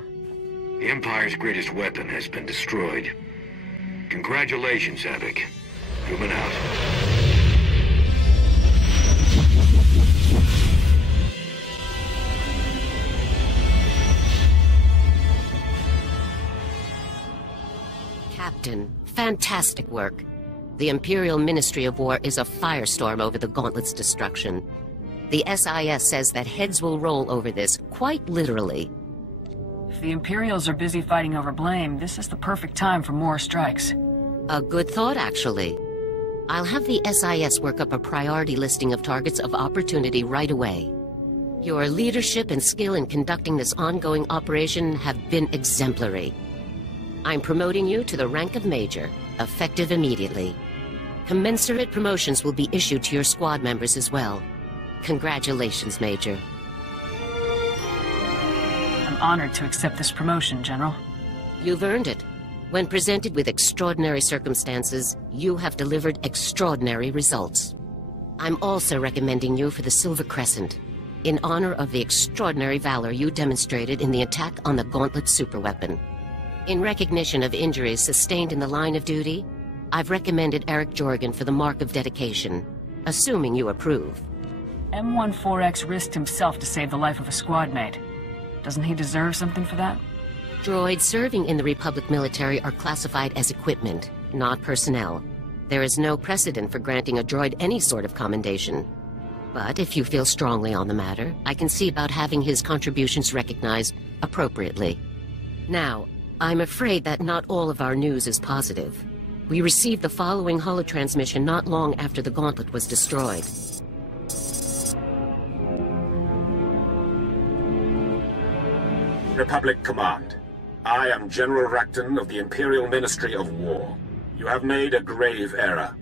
The Empire's greatest weapon has been destroyed. Congratulations, Havoc. Moving out. Captain, fantastic work. The Imperial Ministry of War is a firestorm over the Gauntlet's destruction. The SIS says that heads will roll over this, quite literally. If the Imperials are busy fighting over blame, this is the perfect time for more strikes. A good thought, actually. I'll have the SIS work up a priority listing of targets of opportunity right away. Your leadership and skill in conducting this ongoing operation have been exemplary. I'm promoting you to the rank of Major, effective immediately. Commensurate promotions will be issued to your squad members as well. Congratulations, Major. I'm honored to accept this promotion, General. You've earned it. When presented with extraordinary circumstances, you have delivered extraordinary results. I'm also recommending you for the Silver Crescent, in honor of the extraordinary valor you demonstrated in the attack on the Gauntlet superweapon. In recognition of injuries sustained in the line of duty, I've recommended Eric Jorgen for the Mark of Dedication, assuming you approve. M14X risked himself to save the life of a squad mate. Doesn't he deserve something for that? Droids serving in the Republic military are classified as equipment, not personnel. There is no precedent for granting a droid any sort of commendation. But if you feel strongly on the matter, I can see about having his contributions recognized appropriately. Now, I'm afraid that not all of our news is positive. We received the following holotransmission not long after the Gauntlet was destroyed. Republic Command. I am General Racton of the Imperial Ministry of War. You have made a grave error.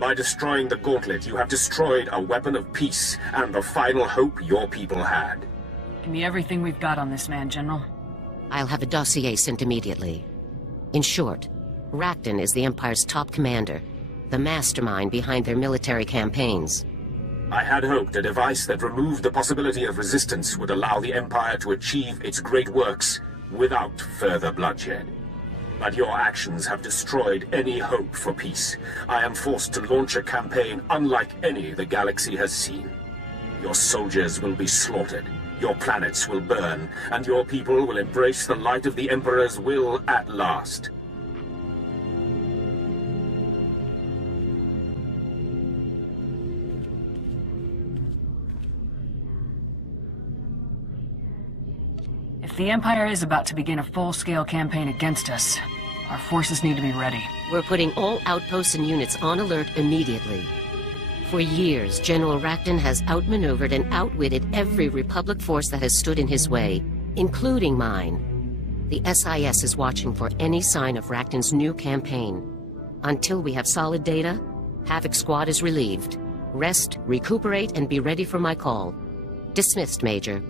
By destroying the Gauntlet, you have destroyed a weapon of peace and the final hope your people had. Give me everything we've got on this man, General. I'll have a dossier sent immediately. In short, Racton is the Empire's top commander, the mastermind behind their military campaigns. I had hoped a device that removed the possibility of resistance would allow the Empire to achieve its great works without further bloodshed. But your actions have destroyed any hope for peace. I am forced to launch a campaign unlike any the galaxy has seen. Your soldiers will be slaughtered, your planets will burn, and your people will embrace the light of the Emperor's will at last. If the Empire is about to begin a full-scale campaign against us, our forces need to be ready. We're putting all outposts and units on alert immediately. For years, General Racton has outmaneuvered and outwitted every Republic force that has stood in his way, including mine. The SIS is watching for any sign of Racton's new campaign. Until we have solid data, Havoc Squad is relieved. Rest, recuperate, and be ready for my call. Dismissed, Major.